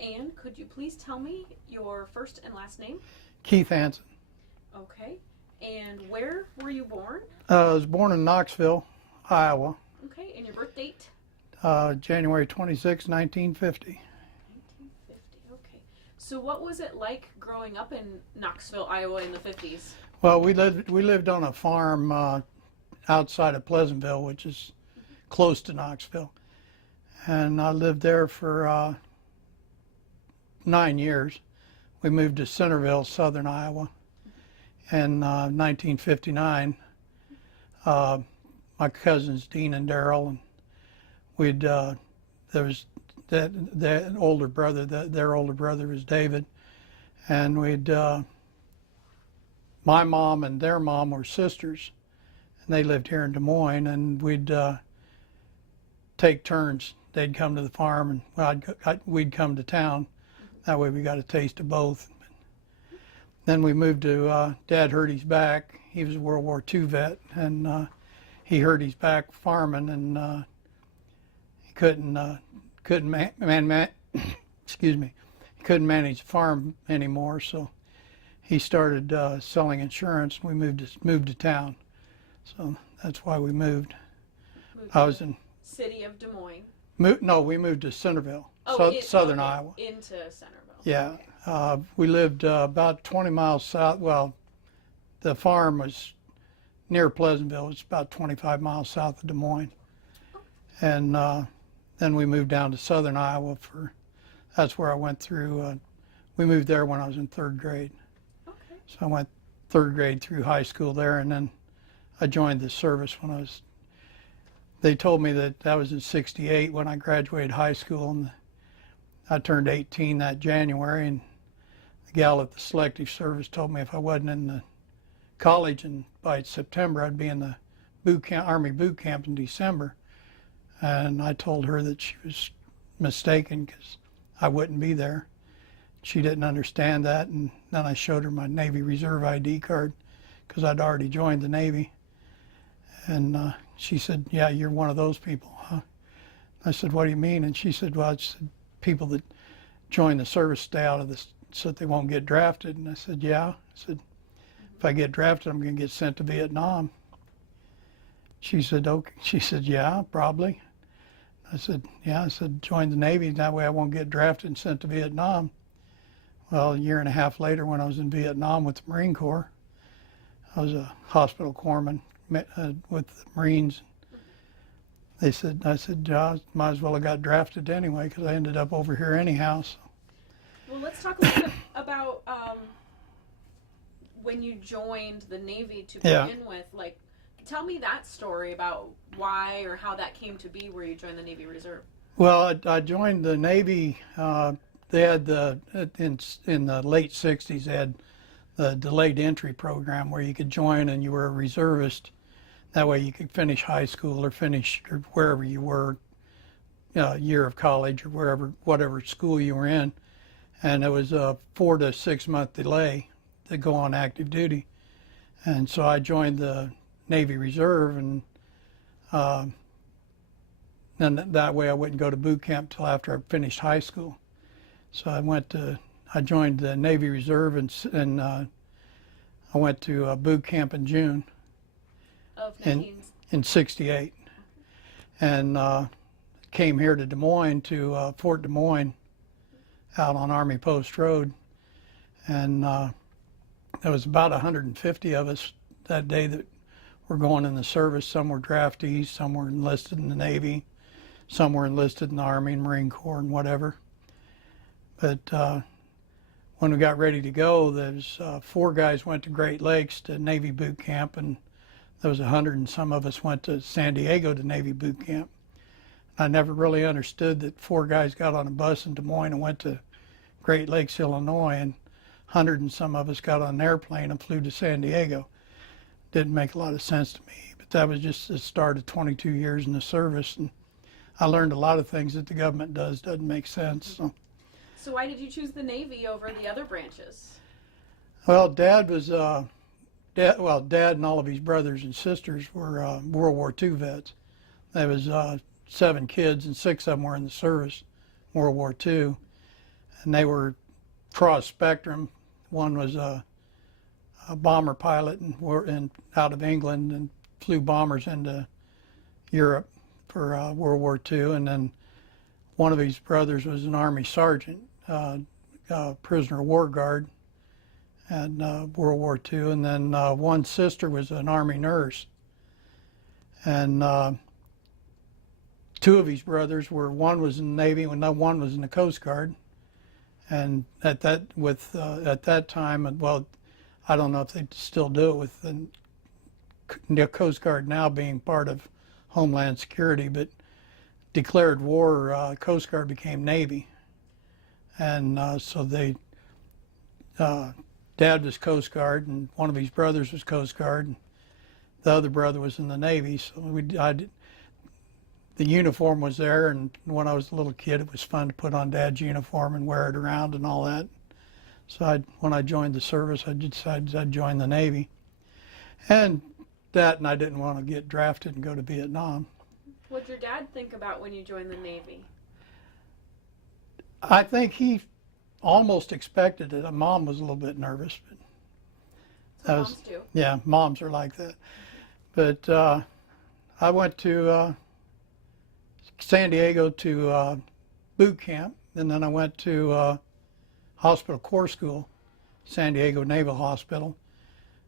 And could you please tell me your first and last name? Keith Hansen. Okay. And where were you born? I was born in Knoxville, Iowa, Okay. And your birth date? January 26, 1950. 1950. Okay. So what was it like growing up in Knoxville, Iowa in the 50s? Well, we lived on a farm outside of Pleasantville, which is close to Knoxville, and I lived there for 9 years. We moved to Centerville, southern Iowa, in 1959. My cousins Dean and Daryl, and we'd there was that older brother. Their older brother was David, and we'd my mom and their mom were sisters, and they lived here in Des Moines, and we'd take turns. They'd come to the farm, and we'd come to town. That way we got a taste of both. Then we moved to, Dad hurt his back. He was a World War II vet, and he hurt his back farming, and he couldn't excuse me, he couldn't manage the farm anymore, so he started selling insurance, and we moved to town. So that's why we moved. I was in City of Des Moines. No, we moved to Centerville, southern Iowa. Into Centerville. Yeah, Okay. we lived about 20 miles south. Well, the farm was near Pleasantville. It's about 25 miles south of Des Moines. And then we moved down to southern Iowa that's where I went through. We moved there when I was in third grade. Okay. So I went third grade through high school there, and then I joined the service when they told me that was in '68 when I graduated high school, and I turned 18 that January, and the gal at the selective service told me if I wasn't in the college and by September I'd be in the Army boot camp in December. And I told her that she was mistaken because I wouldn't be there. She didn't understand that, and then I showed her my Navy Reserve ID card because I'd already joined the Navy. And she said, "Yeah, you're one of those people, huh?" I said, "What do you mean?" And she said, "Well, it's people that join the service stay out of this so that they won't get drafted." And I said, "Yeah." I said, "If I get drafted, I'm going to get sent to Vietnam." She said, "Okay." She said, "Yeah, probably." I said, "Yeah." I said, "Join the Navy, that way I won't get drafted and sent to Vietnam." Well, a year and a half later, when I was in Vietnam with the Marine Corps, I was a hospital corpsman with the Marines. I said, might as well have got drafted anyway because I ended up over here anyhow. So. Well, let's talk a little bit about when you joined the Navy to begin with. Like, tell me that story about why or how that came to be where you joined the Navy Reserve. Well, I joined the Navy. They had in the late '60s, they had the delayed entry program where you could join and you were a reservist. That way you could finish high school or wherever you were, year of college or whatever school you were in. And it was a 4 to 6 month delay to go on active duty. And so I joined the Navy Reserve, and then that way I wouldn't go to boot camp till after I finished high school. So I joined the Navy Reserve, and I went to boot camp in June. In '68, and came here to Des Moines, to Fort Des Moines, out on Army Post Road, and there was about 150 of us that day that were going in the service. Some were draftees, some were enlisted in the Navy, some were enlisted in the Army and Marine Corps and whatever. But when we got ready to go, there's 4 guys went to Great Lakes to Navy boot camp, and there was 100 and some of us went to San Diego to Navy boot camp. I never really understood that 4 guys got on a bus in Des Moines and went to Great Lakes, Illinois, and 100 and some of us got on an airplane and flew to San Diego. Didn't make a lot of sense to me, but that was just the start of 22 years in the service, and I learned a lot of things that the government doesn't make sense. So why did you choose the Navy over the other branches? Well, Dad and all of his brothers and sisters were World War II vets. There was 7 kids, and 6 of them were in the service, World War II. and they were cross spectrum. One was a bomber pilot and out of England and flew bombers into Europe for World War II, and then one of his brothers was an Army sergeant, prisoner of war guard at World War II, and then one sister was an Army nurse, and two of his brothers one was in the Navy and one was in the Coast Guard. And at that time, well, I don't know if they still do it with the Coast Guard now being part of Homeland Security, but declared war, Coast Guard became Navy. And so Dad was Coast Guard, and one of his brothers was Coast Guard, and the other brother was in the Navy. So the uniform was there, and when I was a little kid, it was fun to put on Dad's uniform and wear it around and all that. So when I joined the service, I decided I'd join the Navy. And I didn't want to get drafted and go to Vietnam. What did your dad think about when you joined the Navy? I think he almost expected it. Mom was a little bit nervous. But moms do. Yeah, moms are like that. But I went to San Diego to boot camp, and then I went to Hospital Corps School, San Diego Naval Hospital.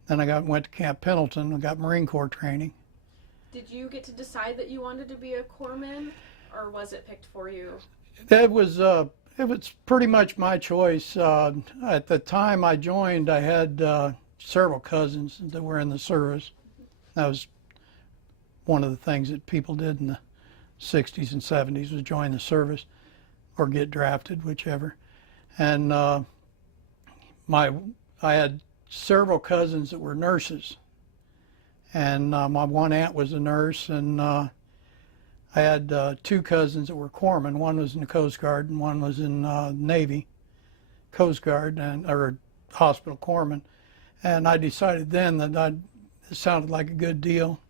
Then I went to Camp Pendleton and got Marine Corps training. Did you get to decide that you wanted to be a corpsman, or was it picked for you? It was pretty much my choice. At the time I joined, I had several cousins that were in the service. That was one of the things that people did in the 60s and 70s was join the service or get drafted, whichever. And I had several cousins that were nurses, and my one aunt was a nurse, and I had two cousins that were corpsmen. One was in the Coast Guard and one was in Navy Coast Guard or hospital corpsman. And I decided then that it sounded like a good deal,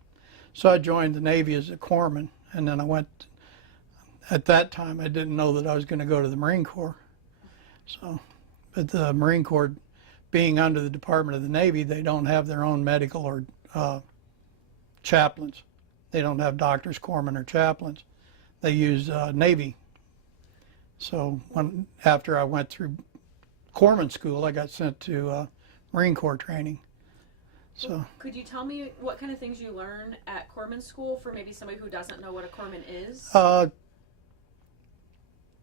so I joined the Navy as a corpsman. And then I went, at that time I didn't know that I was going to go to the Marine Corps. So, but the Marine Corps being under the Department of the Navy, they don't have their own medical or chaplains. They don't have doctors, corpsmen, or chaplains. They use Navy. So after I went through corpsman school, I got sent to Marine Corps training. So, could you tell me what kind of things you learn at corpsman school for maybe somebody who doesn't know what a corpsman is?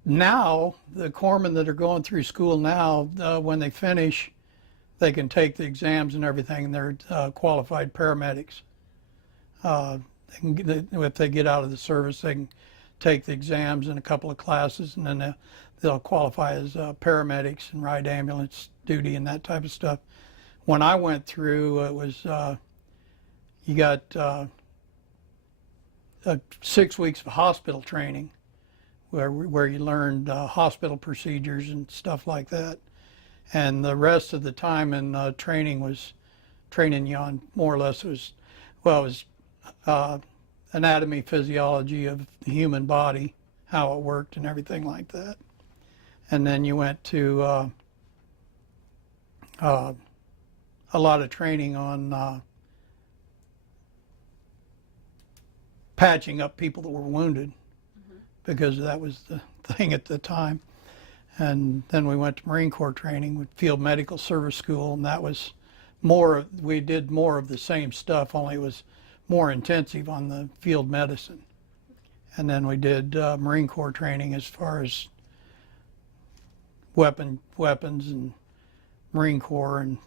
Now, the corpsmen that are going through school now, when they finish, they can take the exams and everything, and they're qualified paramedics. If they get out of the service, they can take the exams in a couple of classes, and then they'll qualify as paramedics and ride ambulance duty and that type of stuff. When I went through, it was you got 6 weeks of hospital training, where you learned hospital procedures and stuff like that, and the rest of the time in training was training you on more or less it was anatomy, physiology of the human body, how it worked, and everything like that. And then you went to a lot of training on patching up people that were wounded, because that was the thing at the time. And then we went to Marine Corps training with Field Medical Service School, and that was we did more of the same stuff, only it was more intensive on the field medicine. And then we did Marine Corps training as far as weapons and Marine Corps and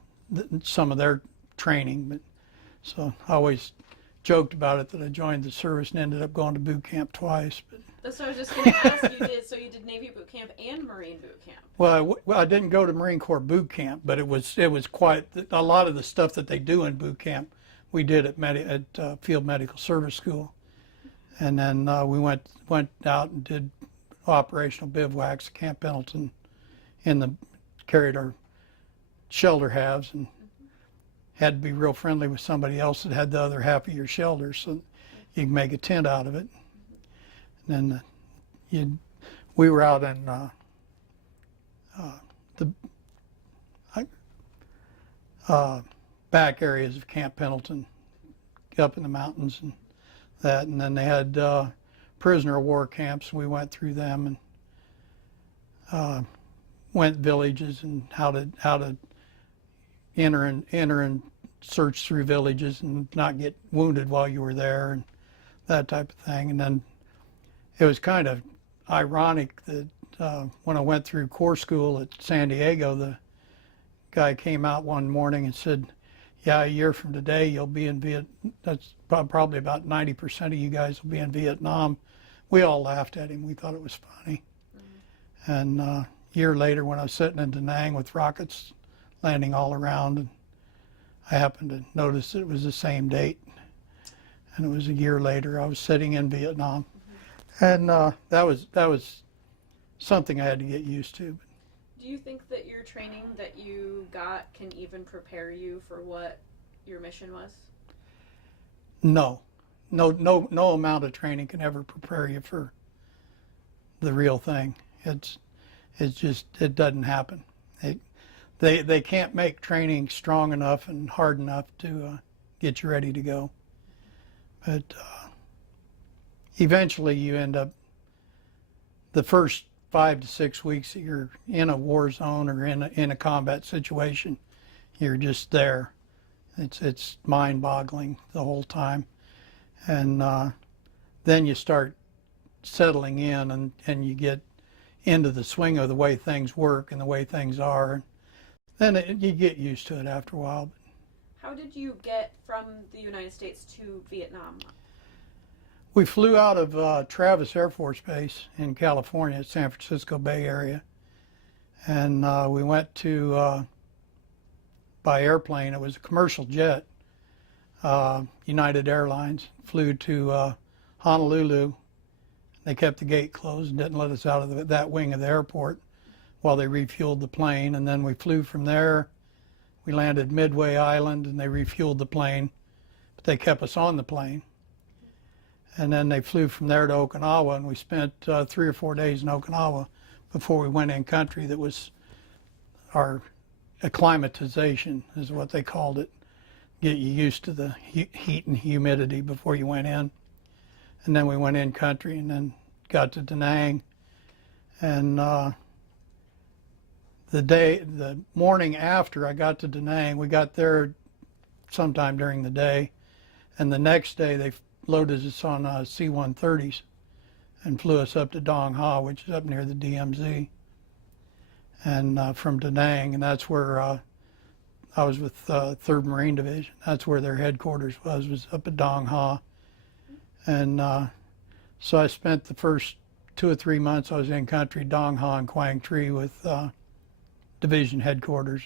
some of their training. But so I always joked about it that I joined the service and ended up going to boot camp twice. But that's what I was just going to ask you. So you did Navy boot camp and Marine boot camp? Well, I didn't go to Marine Corps boot camp, but it was quite a lot of the stuff that they do in boot camp we did at Field Medical Service School. And then we went out and did operational bivouacs at Camp Pendleton, carried our shelter halves, and had to be real friendly with somebody else that had the other half of your shelter so you can make a tent out of it. And then we were out in the back areas of Camp Pendleton, up in the mountains and that. And then they had prisoner of war camps. We went through them and went villages and how to enter and search through villages and not get wounded while you were there and that type of thing. And then it was kind of ironic that when I went through Corps School at San Diego, the guy came out one morning and said, yeah, a year from today you'll be in Vietnam. That's probably about 90% of you guys will be in Vietnam. We all laughed at him. We thought it was funny. Mm-hmm. And a year later, when I was sitting in Da Nang with rockets landing all around, and I happened to notice that it was the same date. And it was a year later. I was sitting in Vietnam. Mm-hmm. And that was something I had to get used to. Do you think that your training that you got can even prepare you for what your mission was? No amount of training can ever prepare you for the real thing. It doesn't happen. They can't make training strong enough and hard enough to get you ready to go. But eventually you end up, the first 5 to 6 weeks that you're in a war zone or in a combat situation, you're just there. It's mind-boggling the whole time. And then you start settling in and you get into the swing of the way things work and the way things are. Then you get used to it after a while. How did you get from the United States to Vietnam? We flew out of Travis Air Force Base in California, San Francisco Bay Area. And we went to, by airplane, it was a commercial jet, United Airlines, flew to Honolulu. They kept the gate closed and didn't let us out of that wing of the airport while they refueled the plane. And then we flew from there. We landed Midway Island and they refueled the plane, but they kept us on the plane. And then they flew from there to Okinawa, and we spent 3 or 4 days in Okinawa before we went in country. That was our acclimatization, is what they called it. Get you used to the heat and humidity before you went in. And then we went in country and then got to Da Nang. And the morning after I got to Da Nang, we got there sometime during the day. And the next day they loaded us on C-130s and flew us up to Dong Ha, which is up near the DMZ. And from Da Nang, and that's where I was with 3rd Marine Division. That's where their headquarters was up at Dong Ha. And so I spent the first 2 or 3 months I was in country, Dong Ha and Quang Tri with division headquarters.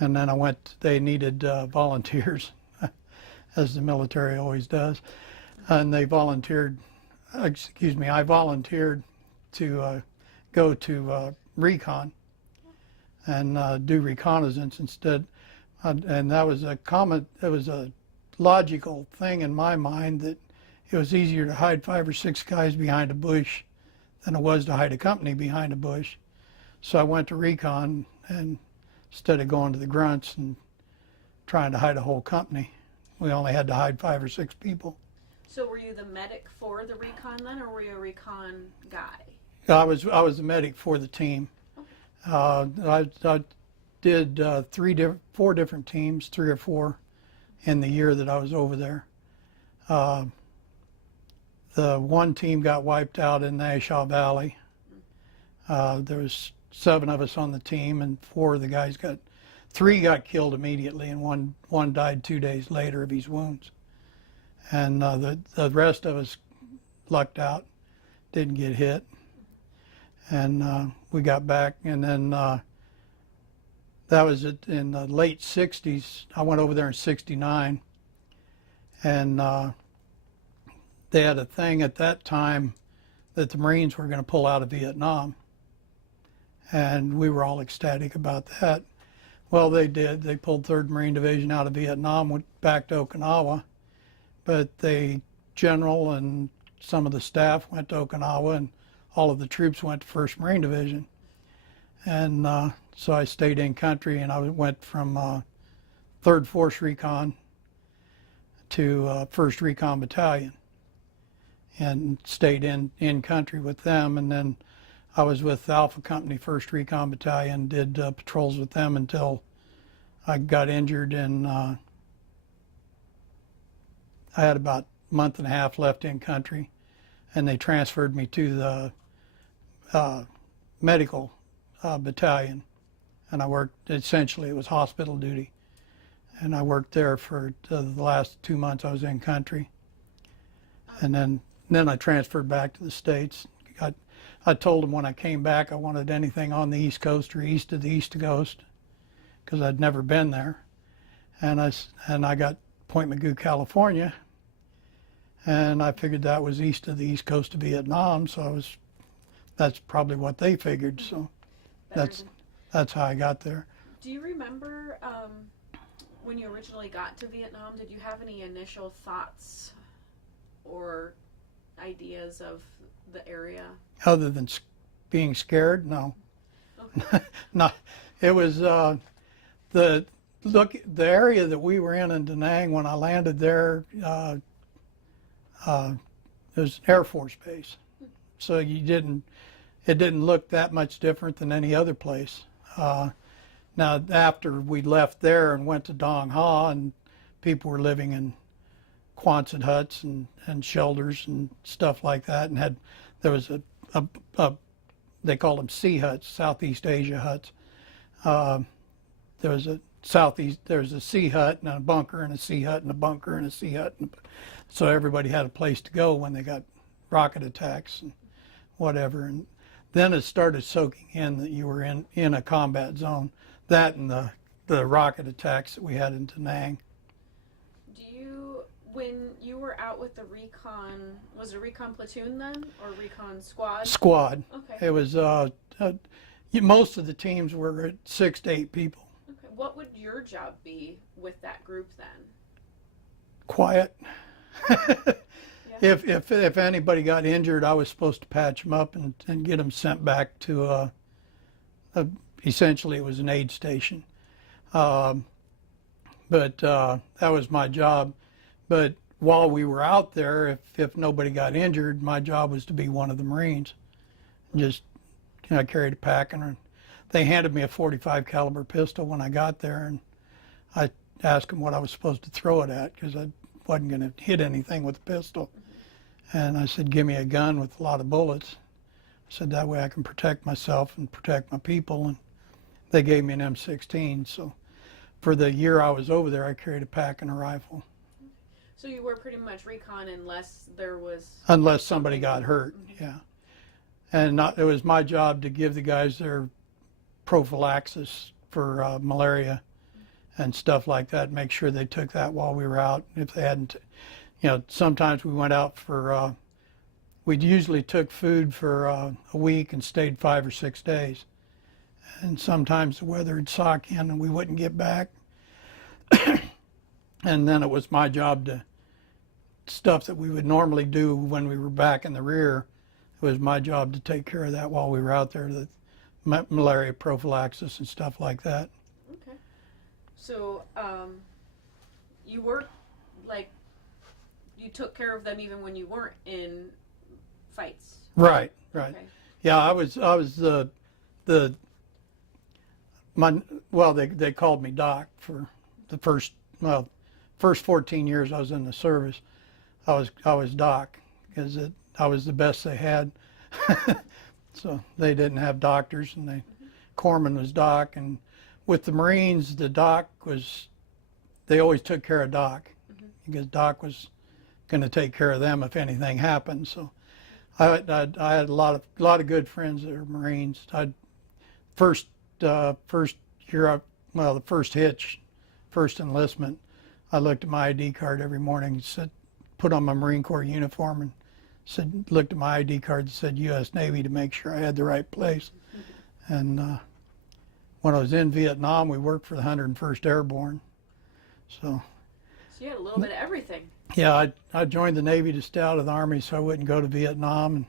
And then they needed volunteers, as the military always does. And I volunteered to go to Recon and do reconnaissance instead. And that was it was a logical thing in my mind that it was easier to hide 5 or 6 guys behind a bush than it was to hide a company behind a bush. So I went to Recon, and instead of going to the grunts and trying to hide a whole company, we only had to hide 5 or 6 people. So were you the medic for the Recon then, or were you a Recon guy? I was the medic for the team. Okay. I did 4 different teams, 3 or 4, in the year that I was over there. The one team got wiped out in the Ashaw Valley. There was 7 of us on the team, and 4 of the guys 3 got killed immediately, and one died 2 days later of his wounds. And the rest of us lucked out, didn't get hit. And we got back, and then that was in the late 60s. I went over there in 69, and they had a thing at that time that the Marines were going to pull out of Vietnam. And we were all ecstatic about that. Well, they did. They pulled 3rd Marine Division out of Vietnam, went back to Okinawa. But the general and some of the staff went to Okinawa, and all of the troops went to 1st Marine Division. And so I stayed in country, and I went from 3rd Force Recon to 1st Recon Battalion, and stayed in country with them. And then I was with Alpha Company 1st Recon Battalion, did patrols with them until I got injured, and I had about a month and a half left in country, and they transferred me to the medical battalion, and I worked, essentially it was hospital duty, and I worked there for the last 2 months I was in country, and then I transferred back to the States. I told them when I came back I wanted anything on the East Coast or east of the East Coast, because I'd never been there, and I got Point Mugu, California, and I figured that was east of the East Coast of Vietnam, so that's probably what they figured, so that's how I got there. Do you remember when you originally got to Vietnam, did you have any initial thoughts or ideas of the area? Other than being scared? No. Okay. No. It was the area that we were in Da Nang when I landed there. It was Air Force Base, so it didn't look that much different than any other place. Now, after we left there and went to Dong Ha, and people were living in Quonset huts and shelters and stuff like that, and there was a they called them sea huts, Southeast Asia huts. There was a sea hut and a bunker and a sea hut and a bunker and a sea hut, so everybody had a place to go when they got rocket attacks and whatever. And then it started soaking in that you were in a combat zone. That and the rocket attacks that we had in Da Nang. When you were out with the Recon, was it a Recon platoon then, or Recon squad? Squad. Okay. It was, most of the teams were 6 to 8 people. Okay. What would your job be with that group then? Quiet. Yeah. If anybody got injured, I was supposed to patch them up and get them sent back to, essentially it was an aid station. But that was my job. But while we were out there, if nobody got injured, my job was to be one of the Marines. Just, I carried a pack, and they handed me a .45 caliber pistol when I got there, and I asked them what I was supposed to throw it at, because I wasn't going to hit anything with the pistol. And I said, give me a gun with a lot of bullets. I said, that way I can protect myself and protect my people. And they gave me an M16. So for the year I was over there, I carried a pack and a rifle. So you were pretty much Recon unless there was... Unless somebody got hurt, yeah. And it was my job to give the guys their prophylaxis for malaria and stuff like that, make sure they took that while we were out. If they hadn't, sometimes we went out for, we usually took food for a week and stayed 5 or 6 days. And sometimes the weather would sock in and we wouldn't get back. And then it was my job to, stuff that we would normally do when we were back in the rear, it was my job to take care of that while we were out there, the malaria prophylaxis and stuff like that. Okay. So you were, you took care of them even when you weren't in fights? Right. Okay. Yeah, I was they called me Doc for the first 14 years I was in the service. I was Doc because I was the best they had. So they didn't have doctors, and Corpsman was Doc, and with the Marines, the Doc was, they always took care of Doc because Doc was going to take care of them if anything happened. So I had a lot of good friends that were Marines. First year, the first hitch, first enlistment, I looked at my ID card every morning, said, put on my Marine Corps uniform, and looked at my ID card that said U.S. Navy to make sure I had the right place. And when I was in Vietnam, we worked for the 101st Airborne. So you had a little bit of everything. Yeah, I joined the Navy to stay out of the Army so I wouldn't go to Vietnam, and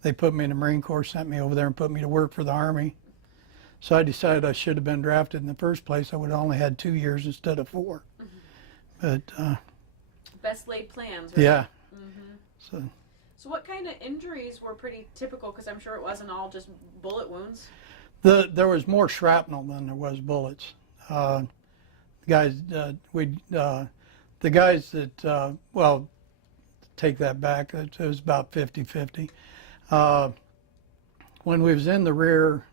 they put me in the Marine Corps, sent me over there and put me to work for the Army. So I decided I should have been drafted in the first place. I would have only had 2 years instead of 4. But Best laid plans, right? yeah. So what kind of injuries were pretty typical? Because I'm sure it wasn't all just bullet wounds. There was more shrapnel than there was bullets. The guys that well, take that back. It was about 50-50. When we was in the rear,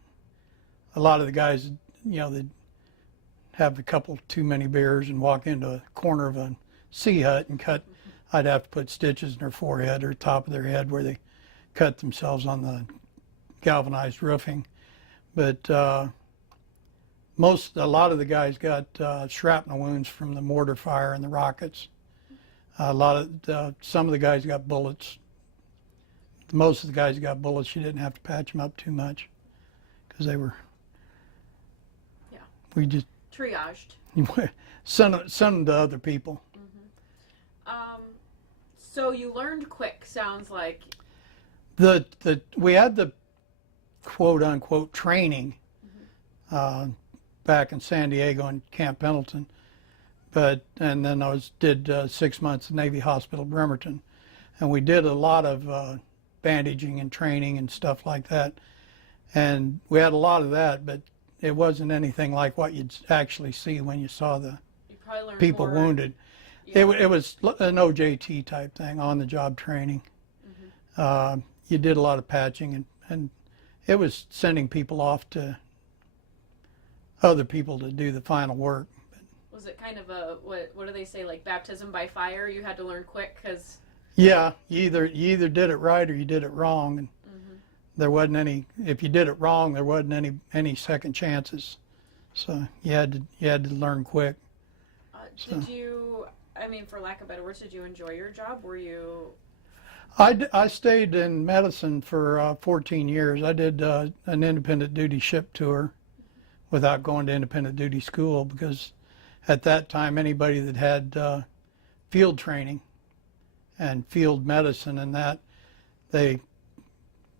a lot of the guys, they'd have a couple too many beers and walk into a corner of a sea hut and cut. I'd have to put stitches in their forehead or top of their head where they cut themselves on the galvanized roofing. But a lot of the guys got shrapnel wounds from the mortar fire and the rockets. Some of the guys got bullets. Most of the guys got bullets. You didn't have to patch them up too much because they were. Yeah. We just triaged. Send them to other people. So you learned quick. Sounds like. We had the quote unquote training back in San Diego in Camp Pendleton, and then I did 6 months at Navy Hospital Bremerton, and we did a lot of bandaging and training and stuff like that, and we had a lot of that, but it wasn't anything like what you'd actually see when you saw the people wounded. Yeah. It was an OJT type thing, on the job training. You did a lot of patching and it was sending people off to other people to do the final work. Was it kind of a, what do they say, like baptism by fire? You had to learn quick because... Yeah, you either did it right or you did it wrong. And there wasn't any, if you did it wrong, there wasn't any second chances. So you had to learn quick. Did you, I mean, for lack of better words, did you enjoy your job? Were you... I stayed in medicine for 14 years. I did an independent duty ship tour without going to independent duty school because at that time anybody that had field training and field medicine and that, they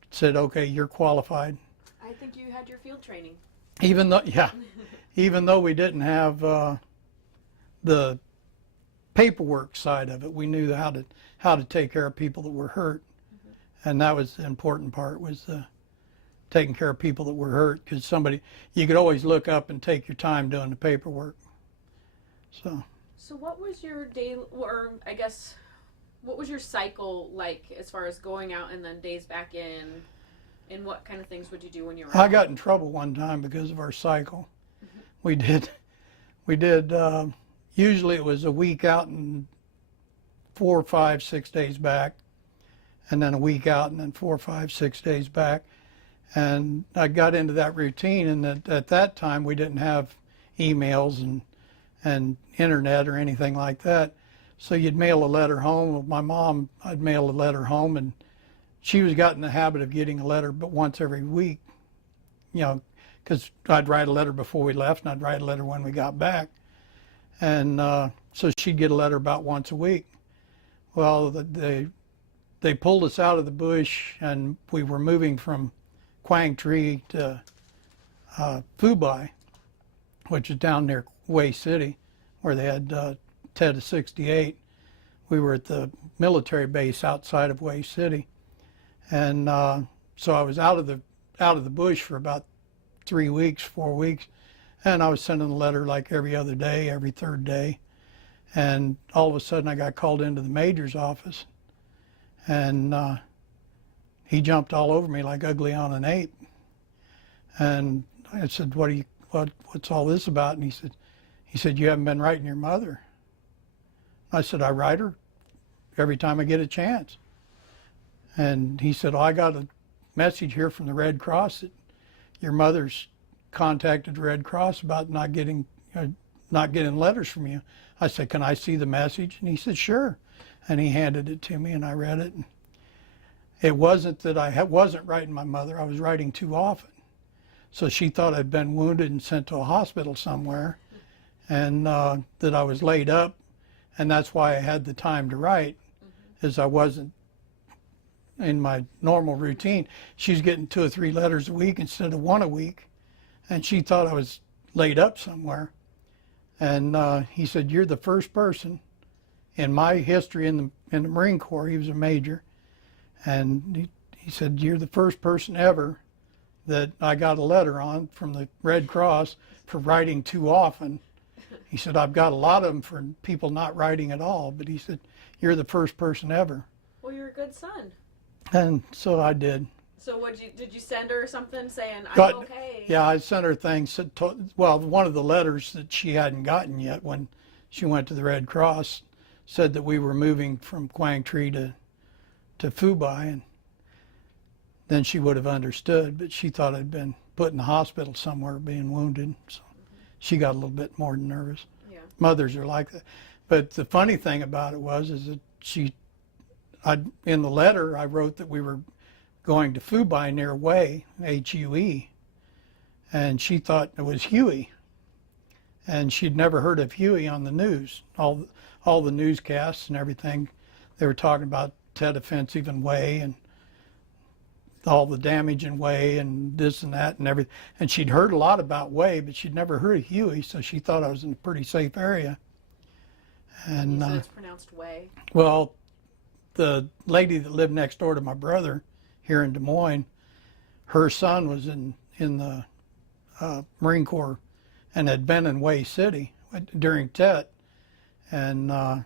said, okay, you're qualified. I think you had your field training. Even though we didn't have the paperwork side of it, we knew how to take care of people that were hurt, and that was the important part, was taking care of people that were hurt, because you could always look up and take your time doing the paperwork. So what was your day, or I guess what was your cycle like as far as going out and then days back in, and what kind of things would you do when you were out? I got in trouble one time because of our cycle. We did usually it was a week out and 4, 5, 6 days back, and then a week out and then 4, 5, 6 days back. And I got into that routine, and at that time we didn't have emails and internet or anything like that. So you'd mail a letter home. With my mom, I'd mail a letter home, and she got in the habit of getting a letter but once every week, because I'd write a letter before we left and I'd write a letter when we got back. And so she'd get a letter about once a week. Well, they pulled us out of the bush, and we were moving from Quang Tri to Phu, which is down near Way City, where they had TED 68. We were at the military base outside of Way City, and so I was out of the bush for about 3 weeks, 4 weeks, and I was sending a letter like every other day, every third day. And all of a sudden I got called into the major's office, and he jumped all over me like ugly on an ape. And I said, what's all this about? And he said, you haven't been writing your mother. I said, I write her every time I get a chance. And he said, I got a message here from the Red Cross that your mother's contacted the Red Cross about not getting letters from you. I said, can I see the message? And he said, sure. And he handed it to me, and I read it. And it wasn't that I wasn't writing my mother. I was writing too often. So she thought I'd been wounded and sent to a hospital somewhere, and that I was laid up. And that's why I had the time to write, is I wasn't in my normal routine. She's getting 2 or 3 letters a week instead of 1 a week. and she thought I was laid up somewhere. And he said, "You're the first person in my history in the Marine Corps." He was a major, and he said, "You're the first person ever that I got a letter on from the Red Cross for writing too often." He said, "I've got a lot of them for people not writing at all, but," he said, "you're the first person ever." Well, you're a good son. And so I did. So did you send her something saying, "I'm Got- okay"? Yeah, I sent her things. Well, one of the letters that she hadn't gotten yet when she went to the Red Cross said that we were moving from Quang Tri to Phu-Bai, and then she would have understood, but she thought I'd been put in the hospital somewhere being wounded, so she got a little bit more nervous. Yeah. Mothers are like that. But the funny thing about it is that in the letter I wrote that we were going to Phu-Bai near Hue, H-U-E, and she thought it was Huey, and she'd never heard of Huey on the news. All the newscasts and everything, they were talking about Tet Offensive in Hue and all the damage in Hue and this and that and everything. And she'd heard a lot about Hue, but she'd never heard of Huey, so she thought I was in a pretty safe area. And So it's pronounced way. well, the lady that lived next door to my brother here in Des Moines, her son was in the Marine Corps and had been in Hue City during Tet, and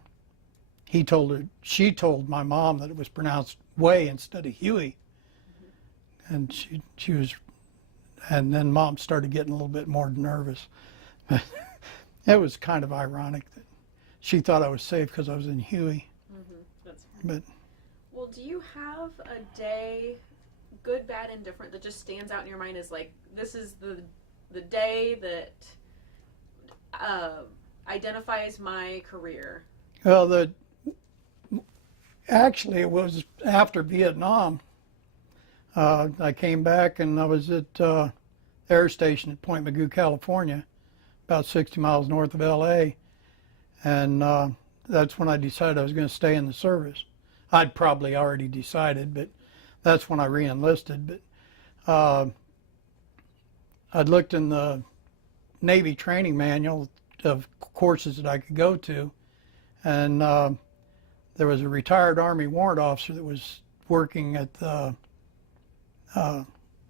she told my mom that it was pronounced Way instead of Huey, and she was, and then Mom started getting a little bit more nervous. It was kind of ironic that she thought I was safe because I was in Huey. That's But well, do you have a day, good, bad, indifferent, that just stands out in your mind as like, this is the day that identifies my career? well, actually it was after Vietnam. I came back and I was at the air station at Point Mugu, California, about 60 miles north of LA, and that's when I decided I was going to stay in the service. I'd probably already decided, but that's when I re-enlisted. But I'd looked in the Navy training manual of courses that I could go to, and there was a retired Army warrant officer that was working at the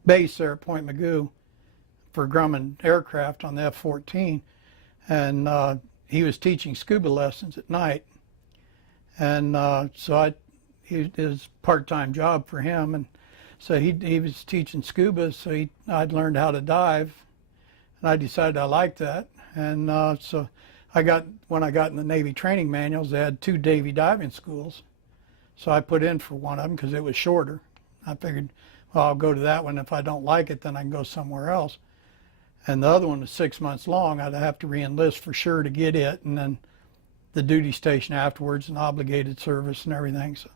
base there at Point Mugu for Grumman aircraft on the F-14, and he was teaching scuba lessons at night, and so it was a part-time job for him, and so he was teaching scuba, so I'd learned how to dive, and I decided I liked that, and so when I got in the Navy training manuals, they had 2 Navy diving schools, so I put in for one of them because it was shorter. I figured, well, I'll go to that one. If I don't like it, then I can go somewhere else. And the other one was 6 months long. I'd have to re-enlist for sure to get it, and then the duty station afterwards and obligated service and everything. So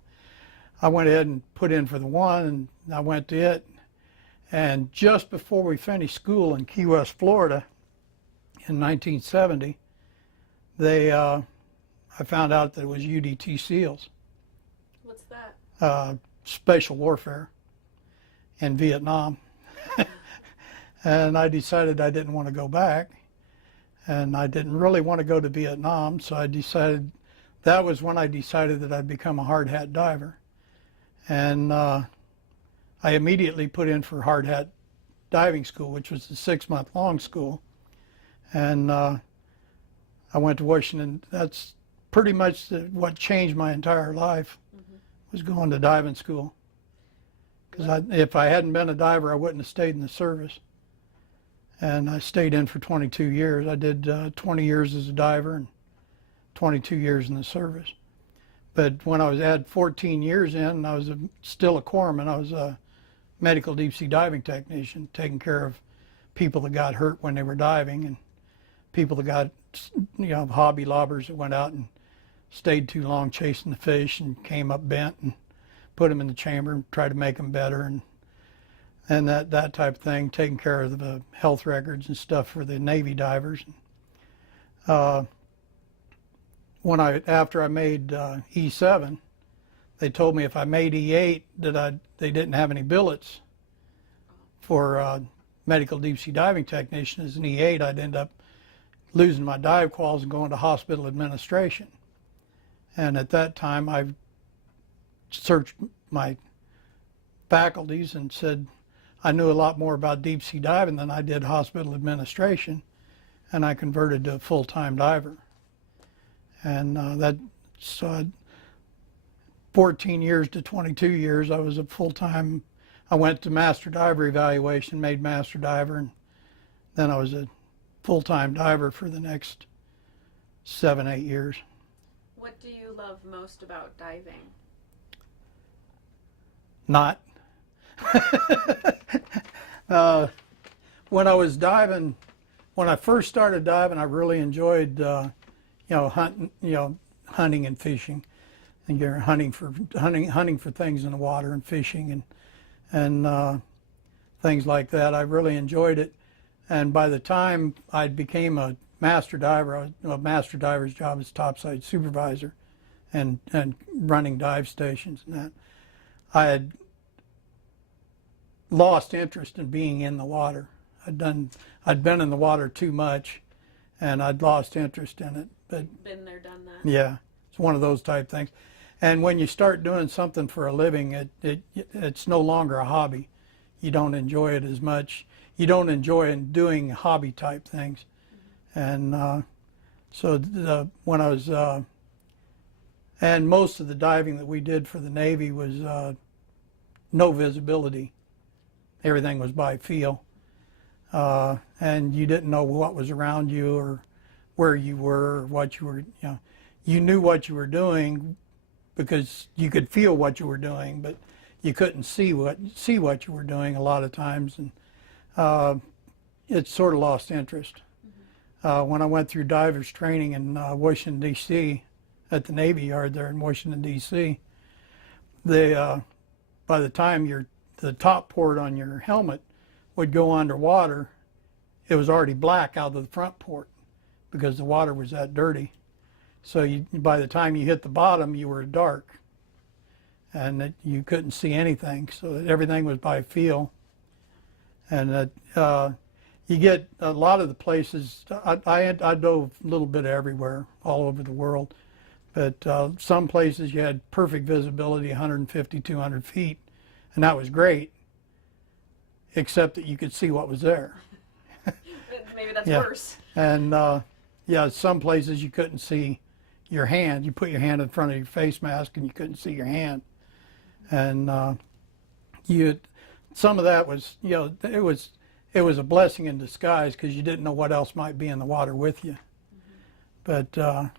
I went ahead and put in for the one, and I went to it. And just before we finished school in Key West, Florida, in 1970, I found out that it was UDT SEALs. What's that? Special warfare in Vietnam. And I decided I didn't want to go back, and I didn't really want to go to Vietnam, so that was when I decided that I'd become a hard hat diver. And I immediately put in for hard hat diving school, which was a 6-month long school, and I went to Washington. That's pretty much what changed my entire life, was going to diving school. Because if I hadn't been a diver, I wouldn't have stayed in the service. And I stayed in for 22 years. I did 20 years as a diver and 22 years in the service. But when I had 14 years in, I was still a corpsman. I was a medical deep sea diving technician, taking care of people that got hurt when they were diving, and people that got, hobby lobbers that went out and stayed too long chasing the fish and came up bent, and put them in the chamber and tried to make them better, and that type of thing, taking care of the health records and stuff for the Navy divers. After I made E7, they told me if I made E8 that they didn't have any billets for medical deep sea diving technician as an E8, I'd end up losing my dive quals and going to hospital administration. And at that time, I searched my faculties and said I knew a lot more about deep sea diving than I did hospital administration, and I converted to a full-time diver. And that's 14 years to 22 years, I was a full-time. I went to master diver evaluation, made master diver, and then I was a full-time diver for the next 7, 8 years. What do you love most about diving? Not. When I was diving, when I first started diving, I really enjoyed, hunting and fishing, and you're hunting for things in the water and fishing and things like that. I really enjoyed it, and by the time I became a master diver, a master diver's job is topside supervisor, and running dive stations and that. I had lost interest in being in the water. I'd been in the water too much, and I'd lost interest in it. But been there, done that. yeah, it's one of those type things. And when you start doing something for a living, it's no longer a hobby. You don't enjoy it as much. You don't enjoy doing hobby type things. And so when I was, and most of the diving that we did for the Navy was no visibility. Everything was by feel. And you didn't know what was around you or where you were or what you were, you knew what you were doing because you could feel what you were doing, but you couldn't see what you were doing a lot of times, and it sort of lost interest. When I went through divers training in Washington, D.C., at the Navy Yard there in Washington, D.C., by the time the top port on your helmet would go underwater, it was already black out of the front port because the water was that dirty. So by the time you hit the bottom, you were dark, and you couldn't see anything. So everything was by feel, and you get a lot of the places. I dove a little bit everywhere, all over the world, but some places you had perfect visibility, 150, 200 feet, and that was great, except that you could see what was there. Maybe that's worse. And some places you couldn't see your hand. You put your hand in front of your face mask and you couldn't see your hand. And some of that was, it was a blessing in disguise because you didn't know what else might be in the water with you. But I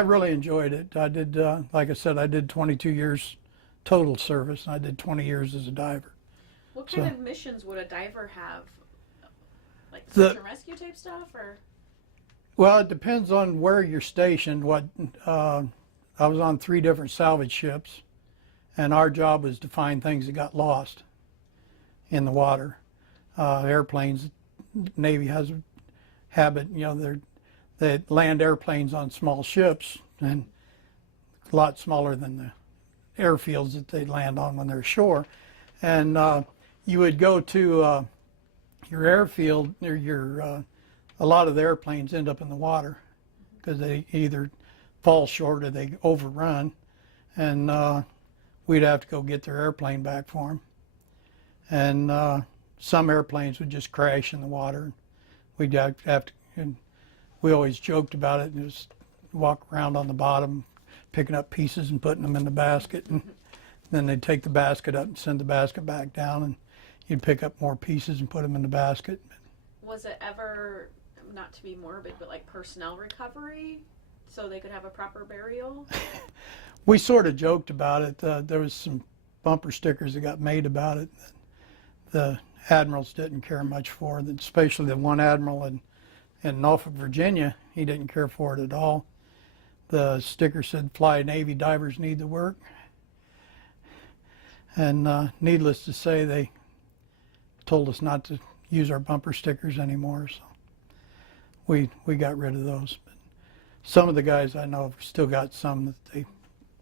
really enjoyed it. I did, like I said, I did 22 years total service. I did 20 years as a diver. What kind of missions would a diver have? Like search and rescue type stuff, or? Well, it depends on where you're stationed. I was on 3 different salvage ships, and our job was to find things that got lost in the water. Airplanes, Navy has a habit, they land airplanes on small ships, and a lot smaller than the airfields that they land on when they're ashore. And you would go to your airfield, or a lot of the airplanes end up in the water because they either fall short or they overrun, and we'd have to go get their airplane back for them. And some airplanes would just crash in the water. We'd have to, and we always joked about it, and just walk around on the bottom, picking up pieces and putting them in the basket, and then they'd take the basket up and send the basket back down, and you'd pick up more pieces and put them in the basket. Was it ever, not to be morbid, but like personnel recovery so they could have a proper burial? We sort of joked about it. There was some bumper stickers that got made about it that the admirals didn't care much for, especially the one admiral in Norfolk, Virginia. He didn't care for it at all. The sticker said, "Fly Navy divers need the work." And needless to say, they told us not to use our bumper stickers anymore, so we got rid of those. But some of the guys I know have still got some that they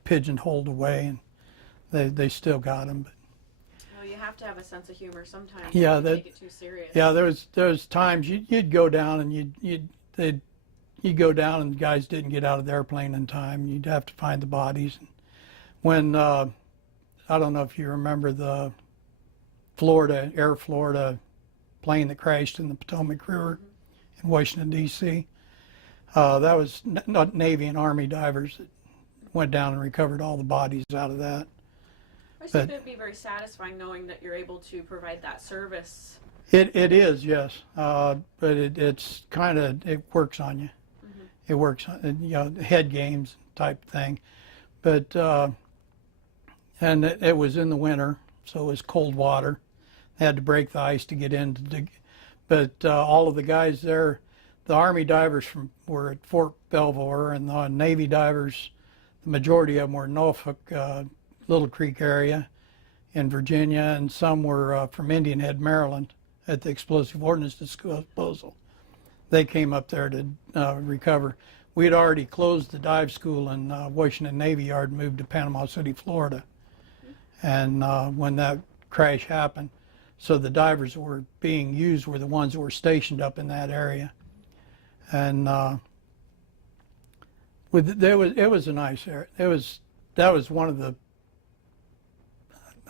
pigeonholed away, and they still got them. But well, you have to have a sense of humor sometimes. Yeah, If you take it too serious. Yeah, there's times you'd go down and you'd go down and guys didn't get out of the airplane in time. You'd have to find the bodies. When I don't know if you remember the Air Florida plane that crashed in the Potomac River in Washington D.C. That was not Navy and Army divers that went down and recovered all the bodies out of that. I just think it'd be very satisfying knowing that you're able to provide that service. It is, yes, but it's kind of, it works on you. Mm-hmm. It works on, head games type thing. But and it was in the winter, so it was cold water. They had to break the ice to get in. But all of the guys there, the Army divers were at Fort Belvoir, and the Navy divers, the majority of them were in Norfolk, Little Creek area in Virginia, and some were from Indian Head, Maryland, at the Explosive Ordnance Disposal. They came up there to recover. We had already closed the dive school in Washington Navy Yard and moved to Panama City, Florida. And when that crash happened, so the divers that were being used were the ones that were stationed up in that area. And it was a nice area. That was one of the,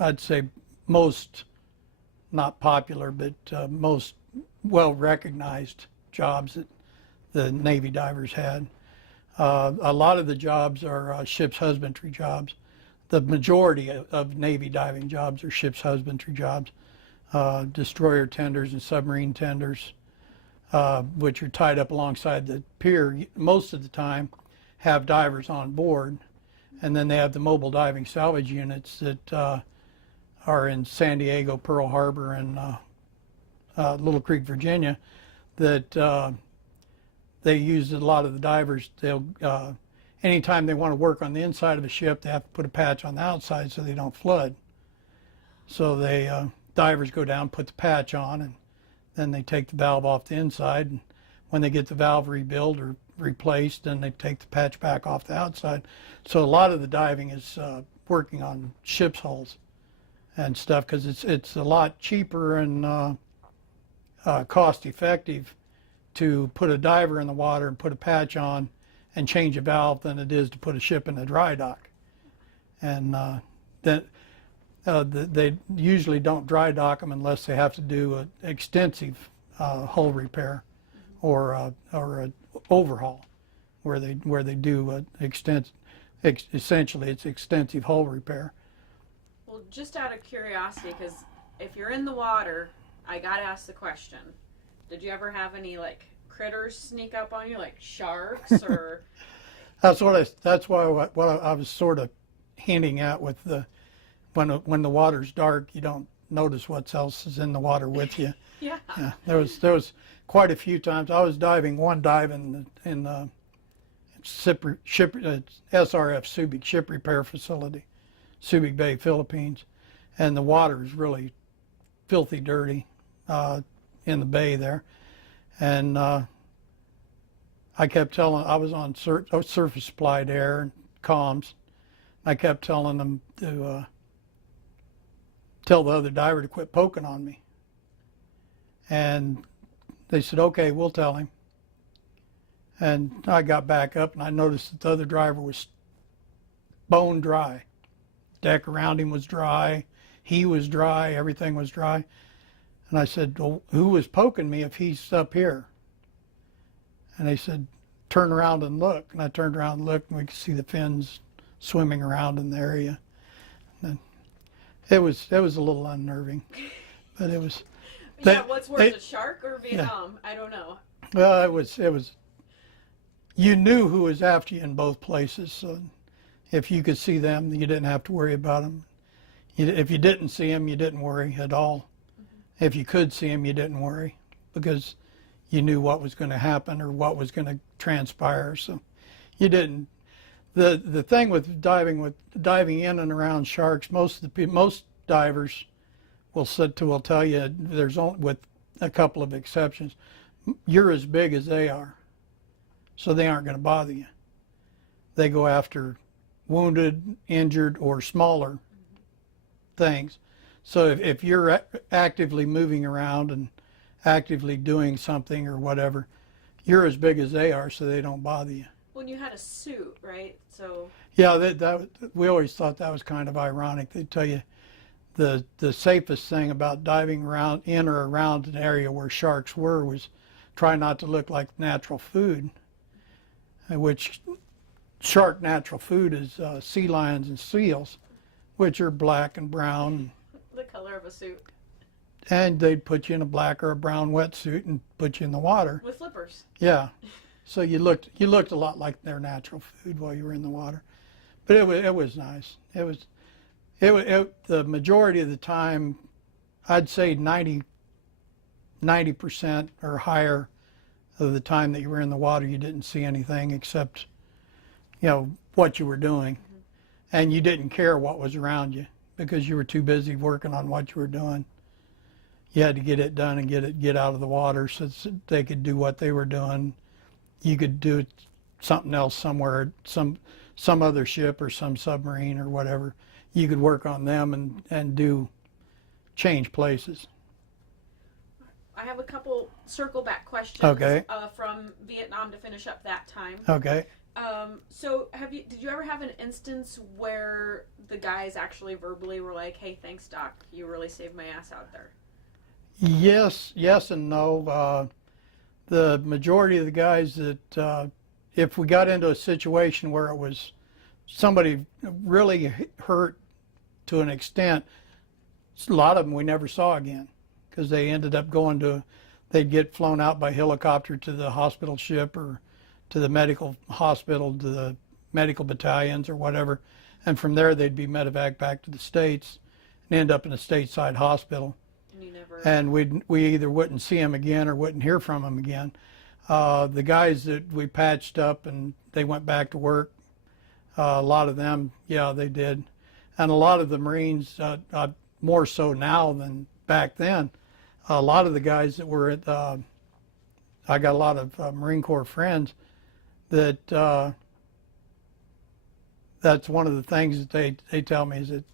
I'd say, most, not popular, but most well-recognized jobs that the Navy divers had. A lot of the jobs are ship's husbandry jobs. The majority of Navy diving jobs are ship's husbandry jobs. Destroyer tenders and submarine tenders, which are tied up alongside the pier, most of the time have divers on board. And then they have the mobile diving salvage units that are in San Diego, Pearl Harbor, and Little Creek, Virginia, that they use a lot of the divers. They'll anytime they want to work on the inside of a ship, they have to put a patch on the outside so they don't flood. So they divers go down, put the patch on, and then they take the valve off the inside. And when they get the valve rebuilt or replaced, then they take the patch back off the outside. So a lot of the diving is working on ship's hulls and stuff, because it's a lot cheaper and cost effective to put a diver in the water and put a patch on and change a valve than it is to put a ship in a dry dock. And they usually don't dry dock them unless they have to do an extensive hull repair or a overhaul, where they do essentially it's extensive hull repair. Well, just out of curiosity, because if you're in the water, I gotta ask the question: did you ever have any critters sneak up on you, like sharks or? That's why I was sort of hinting at with the when the water's dark, you don't notice what else is in the water with you. Yeah. There was quite a few times. I was diving one dive in SRF Subic ship repair facility, Subic Bay, Philippines, and the water is really filthy dirty in the bay there. And I kept telling, I was on surface supplied air and comms. I kept telling them to tell the other diver to quit poking on me. And they said, okay, we'll tell him. And I got back up and I noticed that the other driver was bone dry. Deck around him was dry. He was dry. Everything was dry. And I said, well, who was poking me if he's up here? And they said, turn around and look. And I turned around and looked, and we could see the fins swimming around in the area. And it was a little unnerving, but it was. Yeah, what's worse, a shark or Vietnam? Yeah. I don't know. Well, it was. You knew who was after you in both places. So if you could see them, you didn't have to worry about them. If you didn't see them, you didn't worry at all. Mm-hmm. If you could see them, you didn't worry, because you knew what was going to happen or what was going to transpire. So you didn't. The thing with diving in and around sharks, most divers will tell you, there's only, with a couple of exceptions, you're as big as they are, so they aren't going to bother you. They go after wounded, injured, or smaller things. So if you're actively moving around and actively doing something or whatever, you're as big as they are, so they don't bother you. When you had a suit, right? So Yeah, that we always thought that was kind of ironic. They tell you the safest thing about diving around in or around an area where sharks were was try not to look like natural food, which shark natural food is sea lions and seals, which are black and brown. the color of a suit And they'd put you in a black or a brown wetsuit and put you in the water. with flippers. Yeah, so you looked a lot like their natural food while you were in the water, but it was nice. The majority of the time, I'd say 90% or higher of the time that you were in the water, you didn't see anything except, what you were doing, and you didn't care what was around you because you were too busy working on what you were doing. You had to get it done and get out of the water so that they could do what they were doing. You could do something else somewhere, some other ship or some submarine or whatever. You could work on them and change places. I have a couple circle back questions Okay. From Vietnam to finish up that time. Okay. So did you ever have an instance where the guys actually verbally were like, "Hey, thanks, Doc. You really saved my ass out there"? Yes and no. The majority of the guys that, if we got into a situation where it was somebody really hurt to an extent, a lot of them we never saw again because they ended up they'd get flown out by helicopter to the hospital ship or to the medical hospital, to the medical battalions or whatever. And from there they'd be medevaced back to the States and end up in a stateside hospital. And we either wouldn't see them again or wouldn't hear from them again. The guys that we patched up and they went back to work, a lot of them, yeah, they did. And a lot of the Marines, more so now than back then, a lot of the guys that were at, I got a lot of Marine Corps friends that that's one of the things that they tell me is that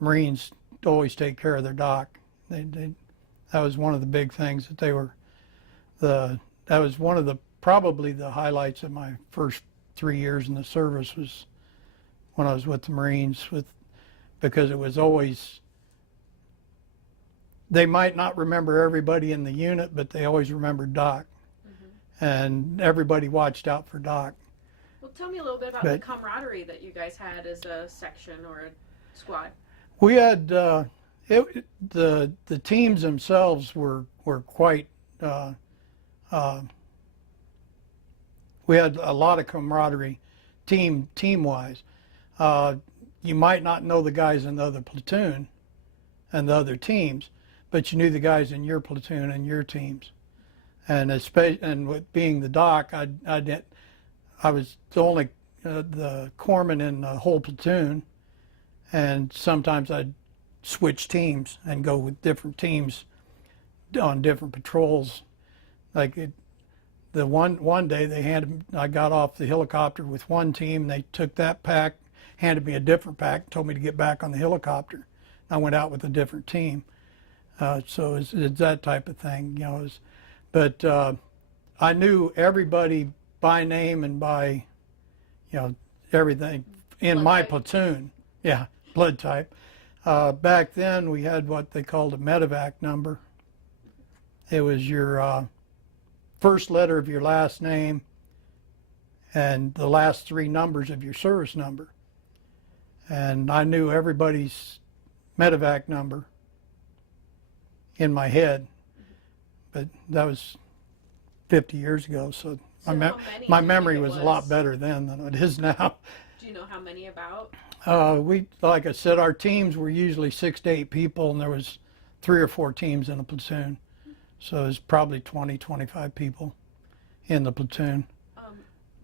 Marines always take care of their doc. That was one of the big things that that was one of probably the highlights of my first 3 years in the service was when I was with the Marines because it was always, they might not remember everybody in the unit, but they always remembered Doc. Mm-hmm. And everybody watched out for Doc. Well, tell me a little bit about the camaraderie that you guys had as a section or a squad. We had the teams themselves were quite. We had a lot of camaraderie, team wise. You might not know the guys in the other platoon and the other teams, but you knew the guys in your platoon and your teams. And with being the doc, I was the only the corpsman in the whole platoon, and sometimes I'd switch teams and go with different teams on different patrols. The one day I got off the helicopter with one team. They took that pack, handed me a different pack, told me to get back on the helicopter. I went out with a different team. So it's that type of thing, But I knew everybody by name and by, everything in blood my type. platoon. Yeah, blood type. Back then we had what they called a medevac number. It was your first letter of your last name and the last 3 numbers of your service number. And I knew everybody's medevac number in my head, but that was 50 years ago, so my memory was a lot better then than it is now. Do you know how many about? Like I said, our teams were usually 6 to 8 people, and there was 3 or 4 teams in a platoon. So it was probably 20, 25 people in the platoon.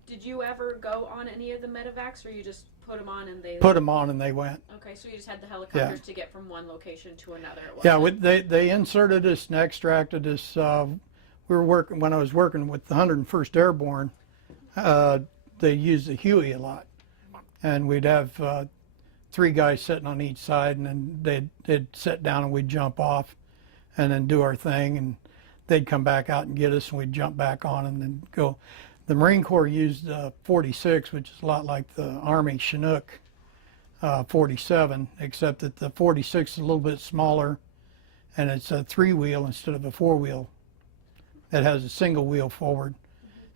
Did you ever go on any of the medevacs, or you just put them on and they... Put them on and they went. Okay, so you just had the helicopters to get from one location to another. They inserted us and extracted us. We were working, when I was working with the 101st Airborne, they used the Huey a lot. And we'd have 3 guys sitting on each side, and then they'd sit down and we'd jump off and then do our thing, and they'd come back out and get us, and we'd jump back on and then go. The Marine Corps used 46, which is a lot like the Army Chinook 47, except that the 46 is a little bit smaller, and it's a 3-wheel instead of a 4-wheel. It has a single wheel forward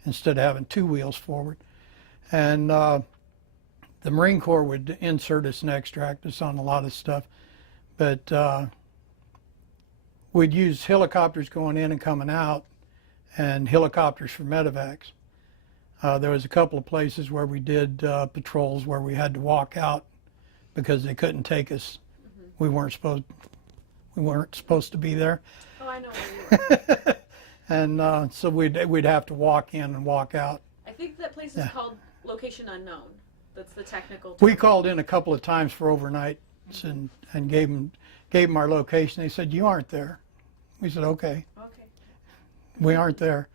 instead of having 2 wheels forward. And the Marine Corps would insert us and extract us on a lot of stuff, but we'd use helicopters going in and coming out, and helicopters for medevacs. There was a couple of places where we did patrols where we had to walk out because they couldn't take us. We weren't supposed to be there. Oh, I know where you were. And so we'd have to walk in and walk out. I think that place is called Location Unknown. That's the technical term. We called in a couple of times for overnights and gave them our location. They said, "You aren't there." We said, "Okay." Okay. We aren't there.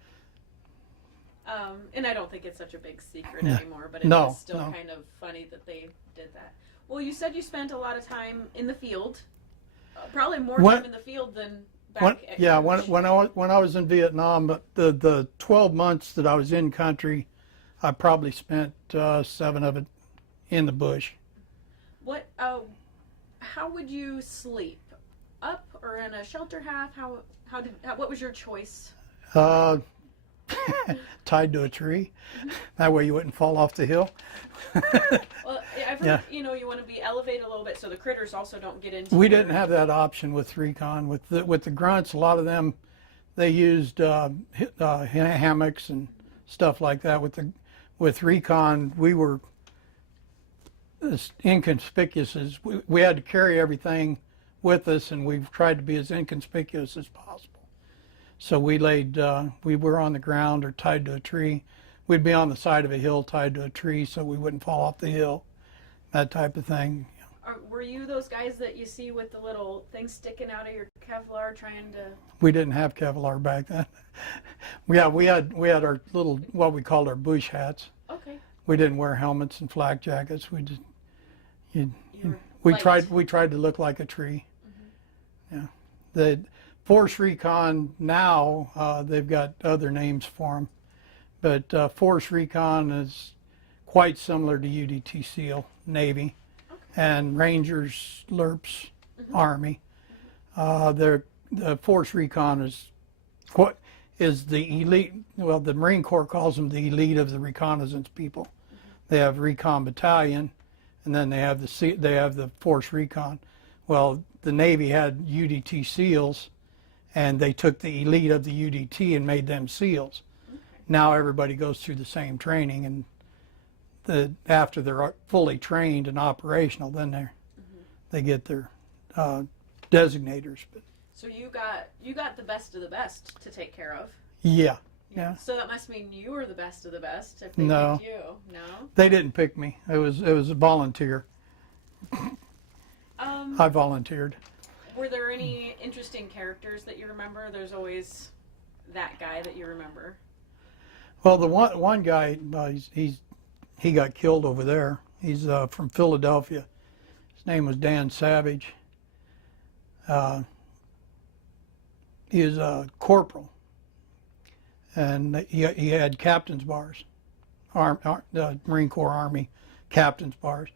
And I don't think it's such a big secret No. anymore, but it No, is still no. kind of funny that they did that. Well, you said you spent a lot of time in the field. Probably more When- time in the field than back at Yeah, church. when I was in Vietnam, the 12 months that I was in country, I probably spent 7 of it in the bush. What? How would you sleep? Up or in a shelter half? What was your choice? Tied to a tree. That way you wouldn't fall off the hill. Well, I've heard, Yeah. you want to be elevated a little bit so the critters also don't get into. We didn't have that option with Recon. With the grunts, a lot of them, they used hammocks and stuff like that. With Recon, we were as inconspicuous as we had to carry everything with us, and we've tried to be as inconspicuous as possible. So we were on the ground or tied to a tree. We'd be on the side of a hill tied to a tree so we wouldn't fall off the hill, that type of thing. Were you those guys that you see with the little things sticking out of your Kevlar trying to? We didn't have Kevlar back then. Yeah, we had our little, what we called our bush hats. Okay. We didn't wear helmets and flak jackets. We just, We tried to look like a tree. Yeah. The Force Recon now, they've got other names for them, but Force Recon is quite similar to UDT SEAL, Navy, and Rangers, LERPs, Army. The Force Recon is the elite. Well, the Marine Corps calls them the elite of the reconnaissance people. They have Recon Battalion, and then they have the Force Recon. Well, the Navy had UDT SEALs, and they took the elite of the UDT and made them SEALs. Okay. Now everybody goes through the same training, and after they're fully trained and operational, then they get their designators. But so you got the best of the best to take care of. yeah. So that must mean you were the best of the best if they No. picked you. No. They didn't pick me. It was a volunteer. I volunteered. Were there any interesting characters that you remember? There's always that guy that you remember. Well, the one guy, he got killed over there. He's from Philadelphia. His name was Dan Savage. He was a corporal, and he had captain's bars, Marine Corps Army captain's bars.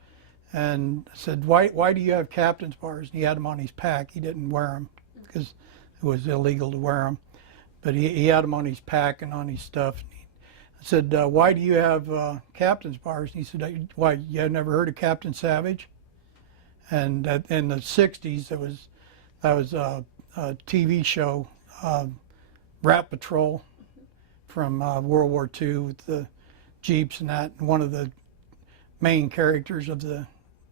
And I said, why do you have captain's bars? And he had them on his pack. He didn't wear them because it was illegal to wear them. But he had them on his pack and on his stuff. I said, why do you have captain's bars? And he said, why, you have never heard of Captain Savage? And in the 60s, that was a TV show, Rat Patrol from World War II with the Jeeps and that. And one of the main characters of the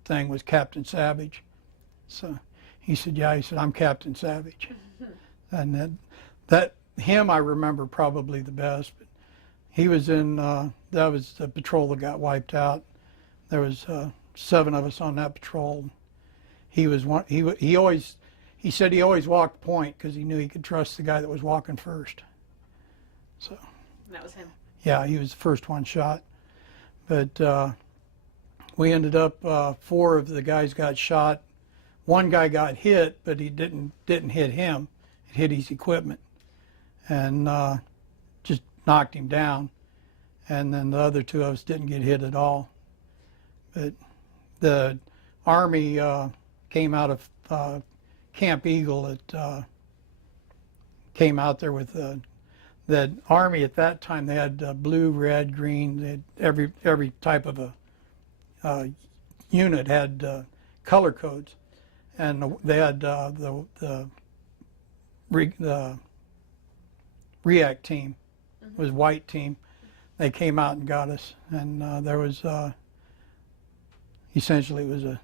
thing was Captain Savage. So he said, yeah, he said, I'm Captain Savage. And that him I remember probably the best. But he was in, that was the patrol that got wiped out. There was 7 of us on that patrol. He was one, he said he always walked point because he knew he could trust the guy that was walking first. So. And that was him. Yeah, he was the first one shot. But we ended up 4 of the guys got shot. One guy got hit, but he didn't hit him. It hit his equipment and just knocked him down. And then the other 2 of us didn't get hit at all. But the Army came out of Camp Eagle. It came out there with the Army at that time. They had blue, red, green. They had every type of a unit had color codes, and they had the React team was white team. They came out and got us, and there was essentially it was a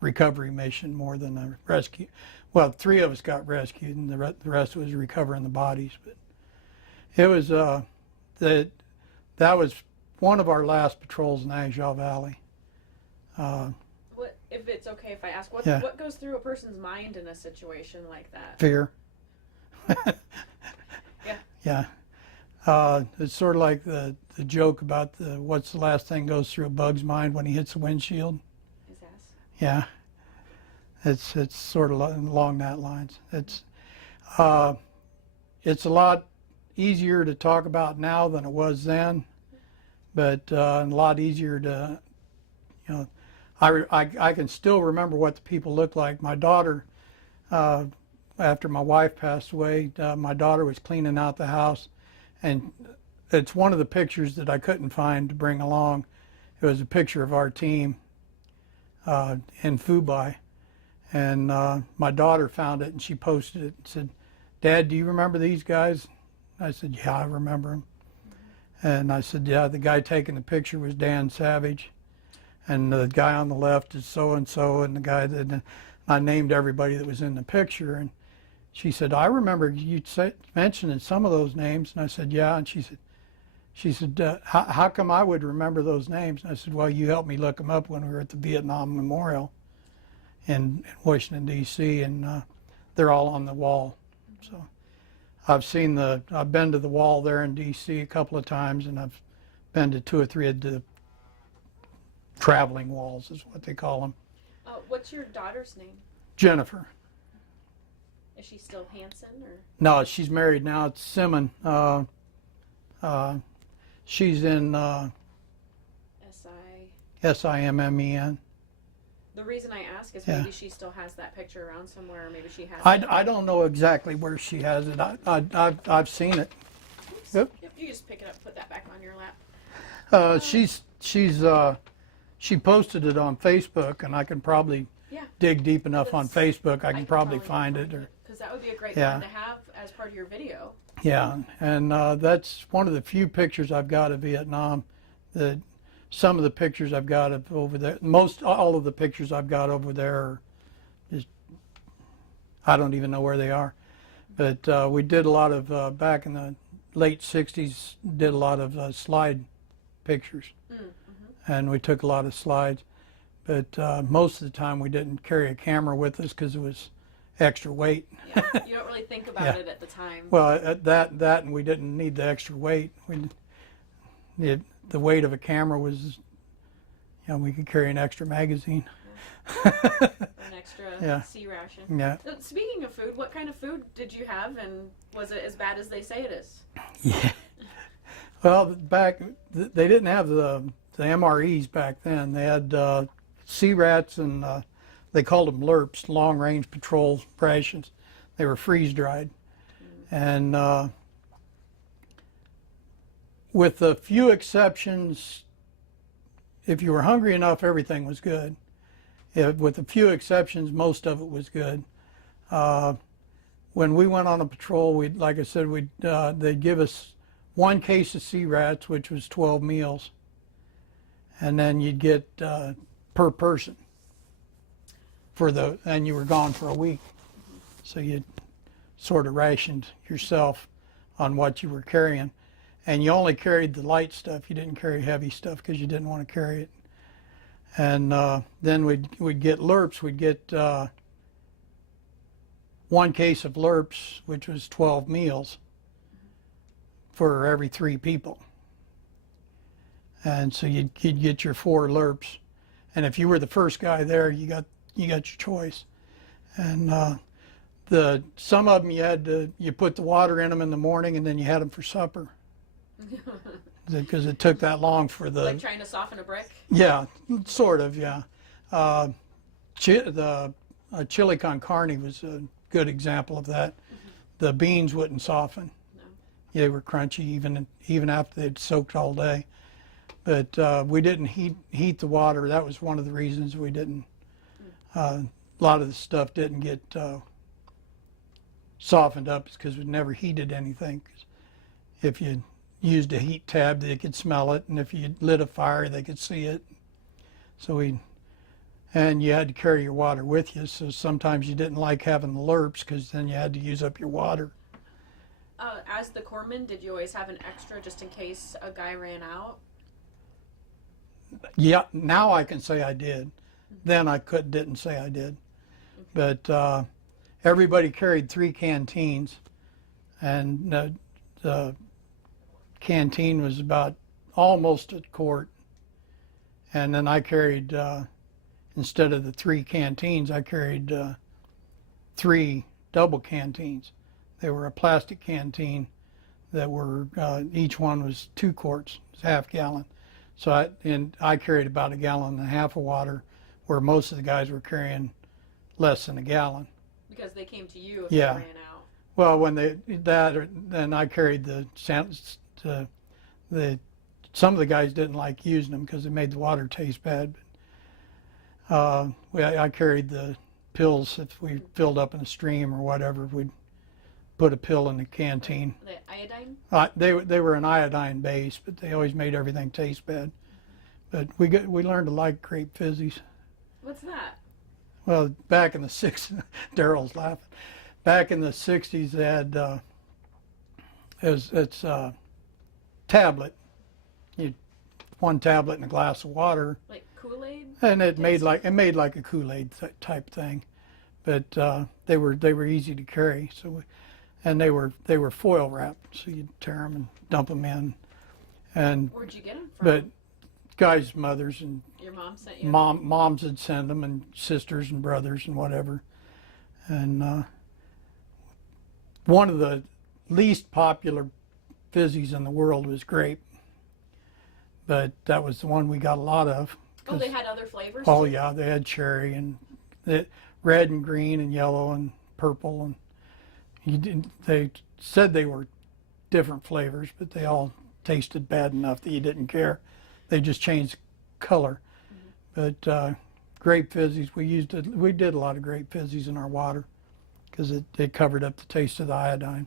recovery mission more than a rescue. Well, 3 of us got rescued, and the rest was recovering the bodies. But it was that was one of our last patrols in Agile Valley. What, if it's okay if I ask, what goes through a person's mind in a situation like that? Fear. Yeah. Yeah. It's sort of like the joke about what's the last thing goes through a bug's mind when he hits the windshield? His ass. Yeah. It's sort of along that lines. It's a lot easier to talk about now than it was then, but a lot easier to, I can still remember what the people looked like. My daughter, after my wife passed away, my daughter was cleaning out the house, and it's one of the pictures that I couldn't find to bring along. It was a picture of our team in Fubai, and my daughter found it and she posted it and said, "Dad, do you remember these guys?" I said, "Yeah, I remember them." And I said, "Yeah, the guy taking the picture was Dan Savage, and the guy on the left is so-and-so, and the guy that..." I named everybody that was in the picture, and she said, "I remember you mentioning some of those names." And I said, "Yeah." And she said, how come I would remember those names?" And I said, "Well, you helped me look them up when we were at the Vietnam Memorial in Washington, D.C., and they're all on the wall. So I've been to the wall there in D.C. a couple of times, and I've been to 2 or 3 of the traveling walls, is what they call them. What's your daughter's name? Jennifer. Is she still Hansen, or? No, she's married now. It's Simon. She's in Simmen. The reason I ask is Yeah. maybe she still has that picture around somewhere, or maybe she has it. I don't know exactly where she has it. I've seen it. Oops. Yep. You just pick it up, put that back on your lap. She posted it on Facebook, and I can probably dig deep enough on Facebook. I can probably find it. Because that would be a great Yeah. one to have as part of your video. Yeah, and that's one of the few pictures I've got of Vietnam. Some of the pictures I've got of over there, all of the pictures I've got over there are just, I don't even know where they are. But we did a lot of, back in the late 60s, did a lot of slide pictures. And we took a lot of slides. But most of the time we didn't carry a camera with us because it was extra weight. Yeah, you don't really think about it at the time. Well, that and we didn't need the extra weight. The weight of a camera was, we could carry an extra magazine. An extra sea ration. Yeah. Speaking of food, what kind of food did you have, and was it as bad as they say it is? Yeah. Well, they didn't have the MREs back then. They had sea rats, and they called them LRPs, long range patrol rations. They were freeze dried. And with a few exceptions, if you were hungry enough, everything was good. With a few exceptions, most of it was good. When we went on a patrol, like I said, they'd give us 1 case of sea rats, which was 12 meals, and then you'd get per person and you were gone for a week. So you sort of rationed yourself on what you were carrying. And you only carried the light stuff. You didn't carry heavy stuff because you didn't want to carry it. And then we'd get LRPs. We'd get 1 case of LRPs, which was 12 meals for every 3 people. And so you'd get your 4 LRPs. and if you were the first guy there, you got your choice. And some of them you put the water in them in the morning, and then you had them for supper because it took that long for the. Like trying to soften a brick. Yeah, sort of. Yeah, the chili con carne was a good example of that. The beans wouldn't soften. No. They were crunchy even after they'd soaked all day. But we didn't heat the water. That was one of the reasons we didn't. A lot of the stuff didn't get softened up because we never heated anything. 'Cause if you used a heat tab, they could smell it, and if you lit a fire, they could see it. And you had to carry your water with you, so sometimes you didn't like having the lerps because then you had to use up your water. As the corpsman, did you always have an extra just in case a guy ran out? Yeah, now I can say I did. Then I didn't say I did. But everybody carried 3 canteens, and the canteen was about almost at quart. And then I carried, instead of the 3 canteens, I carried 3 double canteens. They were a plastic canteen that were, each one was 2 quarts, half gallon. So I carried about 1.5 gallons of water, where most of the guys were carrying less than 1 gallon. Because they came to you if Yeah. they ran out. Well, then I carried some of the guys didn't like using them because they made the water taste bad. I carried the pills if we filled up in a stream or whatever. We'd put a pill in the canteen. The iodine? They were an iodine base, but they always made everything taste bad. But we learned to like grape fizzies. What's that? Well, back in the 60s, Daryl's laughing. Back in the 60s, they had it's a tablet. One tablet and a glass of water. Like Kool-Aid? And it made like a Kool-Aid type thing, but they were easy to carry. And they were foil wrapped, so you'd tear them and dump them in. And where'd you get them from? But guys' mothers and your mom sent you. Moms would send them, and sisters and brothers and whatever. And one of the least popular fizzies in the world was grape, but that was the one we got a lot of. Oh, they had other flavors? Oh, yeah, they had cherry and red and green and yellow and purple, and they said they were different flavors, but they all tasted bad enough that you didn't care. They just changed color. But grape fizzies, we did a lot of grape fizzies in our water because it covered up the taste of the iodine.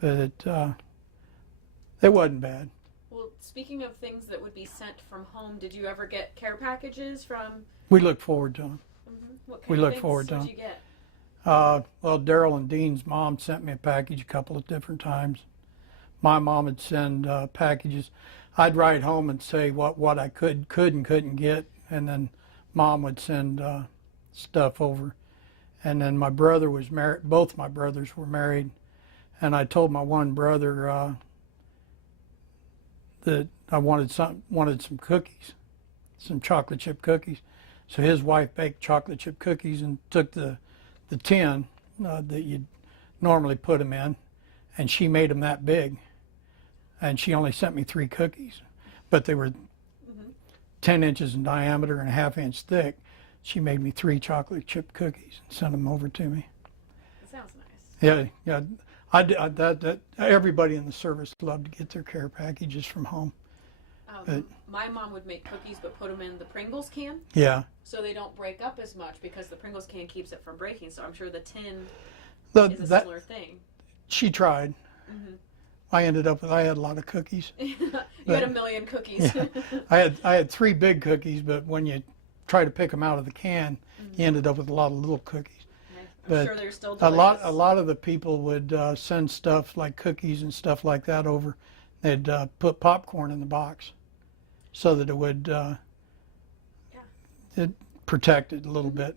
But it wasn't bad. Well, speaking of things that would be sent from home, did you ever get care packages from? We looked forward to them. What kind We of look things forward to did them. you get? Well, Daryl and Dean's mom sent me a package a couple of different times. My mom would send packages. I'd write home and say what I could and couldn't get, and then Mom would send stuff over. And then my brother was married. Both my brothers were married, and I told my one brother that I wanted some cookies, some chocolate chip cookies. So his wife baked chocolate chip cookies and took the tin that you'd normally put them in, and she made them that big. And she only sent me 3 cookies, but they were 10 inches in diameter and a ½ inch thick. She made me 3 chocolate chip cookies and sent them over to me. That sounds nice. Yeah. That everybody in the service loved to get their care packages from home. My mom would make cookies but put them in the Pringles can. Yeah. So they don't break up as much because the Pringles can keeps it from breaking. So I'm sure the tin is a similar thing. She tried. Mm-hmm. I had a lot of cookies. You had a million cookies. Yeah. I had 3 big cookies, but when you try to pick them out of the can, you ended up with a lot of little cookies. I'm sure they're still delicious. A lot of the people would send stuff like cookies and stuff like that over. They'd put popcorn in the box so that it would it protect it a little bit.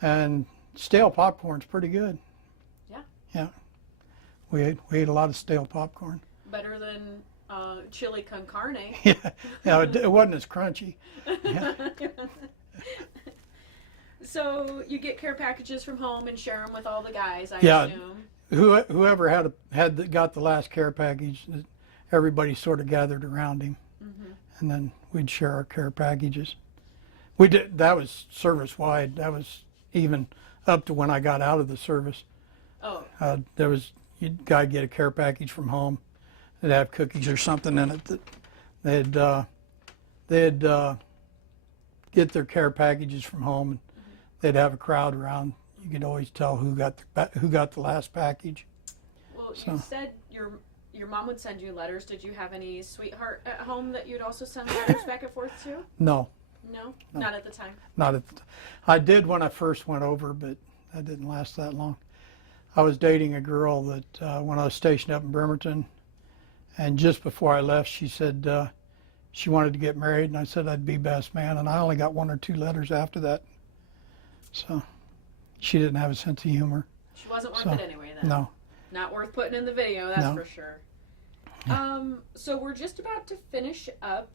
And stale popcorn's pretty good. Yeah. Yeah. We ate a lot of stale popcorn. Better than chili con carne. Yeah, yeah, it wasn't as crunchy. Yeah. So you get care packages from home and share them with all the guys, I Yeah. assume. Whoever got the last care package, everybody sort of gathered around him, and then we'd share our care packages. We did. That was service wide. That was even up to when I got out of the service. Oh. There was you'd guy get a care package from home. They'd have cookies or something in it that they'd get their care packages from home, and they'd have a crowd around. You could always tell who got the last package. Well, you said your mom would send you letters. Did you have any sweetheart at home that you'd also send letters back and forth to? No. No? Not at the time? Not at the time. I did when I first went over, but that didn't last that long. I was dating a girl that when I was stationed up in Bremerton, and just before I left, she said she wanted to get married, and I said I'd be best man, and I only got 1 or 2 letters after that. So she didn't have a sense of humor. She wasn't worth it anyway then. No. Not worth putting in the video, that's for sure. So we're just about to finish up.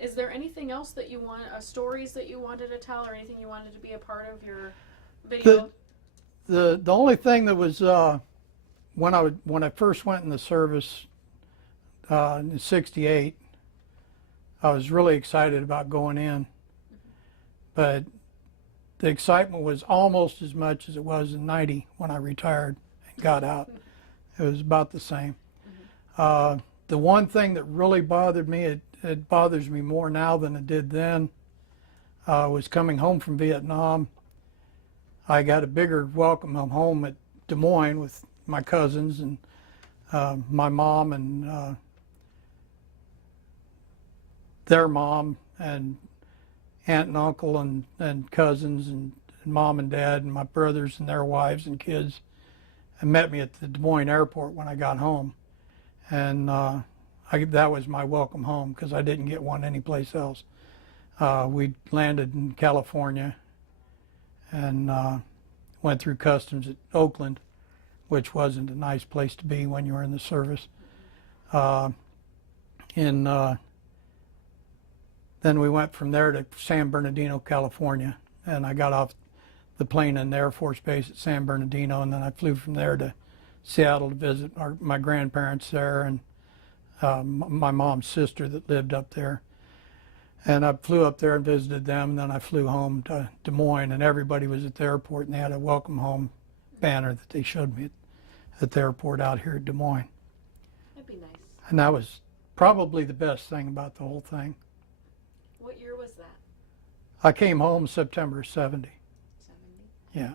Is there anything else that you want, stories that you wanted to tell, or anything you wanted to be a part of your video? The only thing that was when I first went in the service in '68, I was really excited about going in, but the excitement was almost as much as it was in '90 when I retired and got out. It was about the same. The one thing that really bothered me, it bothers me more now than it did then, was coming home from Vietnam. I got a bigger welcome home at Des Moines with my cousins and my mom and their mom and aunt and uncle and cousins and mom and dad and my brothers and their wives and kids, and met me at the Des Moines airport when I got home. And that was my welcome home because I didn't get one anyplace else. We landed in California and went through customs at Oakland, which wasn't a nice place to be when you were in the service. Then we went from there to San Bernardino, California, and I got off the plane in the Air Force Base at San Bernardino, and then I flew from there to Seattle to visit my grandparents there and my mom's sister that lived up there. And I flew up there and visited them, and then I flew home to Des Moines, and everybody was at the airport, and they had a welcome home banner that they showed me at the airport out here at Des Moines. That'd be nice. And that was probably the best thing about the whole thing. What year was that? I came home September 70. 70? Yeah.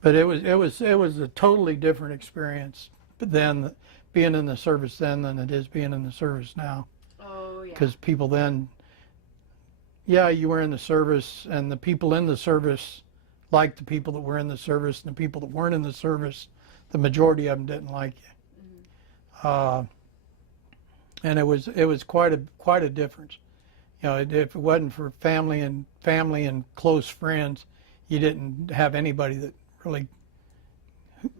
But it was a totally different experience then, being in the service then than it is being in the service now. Oh, yeah. Because people then, yeah, you were in the service, and the people in the service liked the people that were in the service, and the people that weren't in the service, the majority of them didn't like you. And it was quite a difference. You know, if it wasn't for family and close friends, you didn't have anybody that really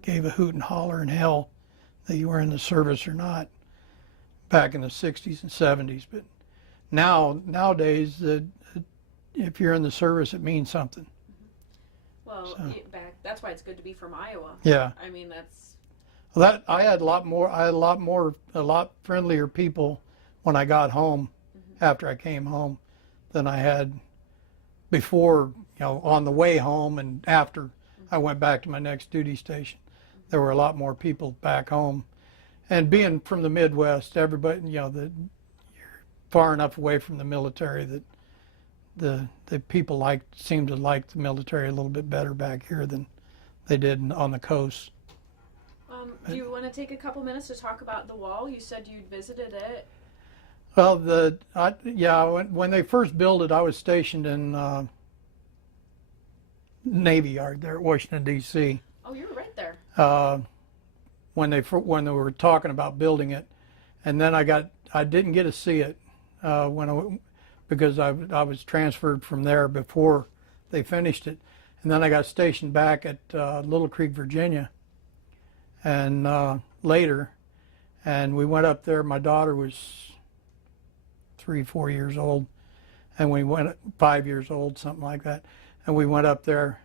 gave a hoot and holler in hell that you were in the service or not back in the 60s and 70s. But nowadays, if you're in the service, it means something. Well, that's why it's good to be from Iowa. Yeah. I mean, that's... Well, I had a lot friendlier people when I got home after I came home than I had before, you know, on the way home and after I went back to my next duty station. There were a lot more people back home. And being from the Midwest, everybody, you know, you're far enough away from the military that the people seem to like the military a little bit better back here than they did on the coast. Do you want to take a couple minutes to talk about the wall? You said you'd visited it. Well, when they first built it, I was stationed in Navy Yard there at Washington, D.C. Oh, you were right there. When they were talking about building it, and then I didn't get to see it because I was transferred from there before they finished it, and then I got stationed back at Little Creek, Virginia, and later, And we went up there. My daughter was 3, 4 years old, and we went 5 years old, something like that. And we went up there,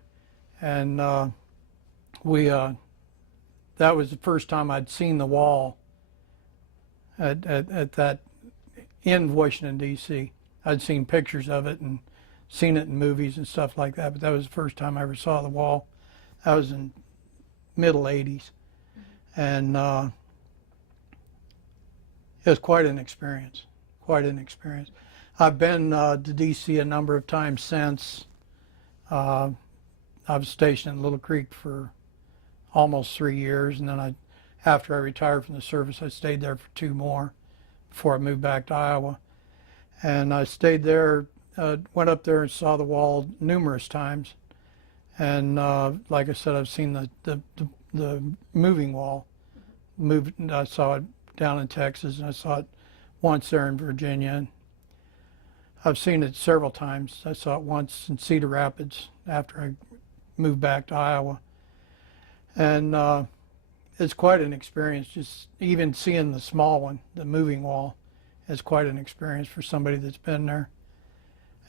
and that was the first time I'd seen the wall at that in Washington, D.C. I'd seen pictures of it and seen it in movies and stuff like that, but that was the first time I ever saw the wall. That was in middle 80s. And it was quite an experience, I've been to D.C. a number of times since. I was stationed in Little Creek for almost 3 years, and then after I retired from the service, I stayed there for 2 more before I moved back to Iowa. And I stayed there, went up there and saw the wall numerous times. And like I said, I've seen the moving wall. I saw it down in Texas, and I saw it once there in Virginia. And I've seen it several times. I saw it once in Cedar Rapids after I moved back to Iowa. And it's quite an experience. Just even seeing the small one, the moving wall, is quite an experience for somebody that's been there.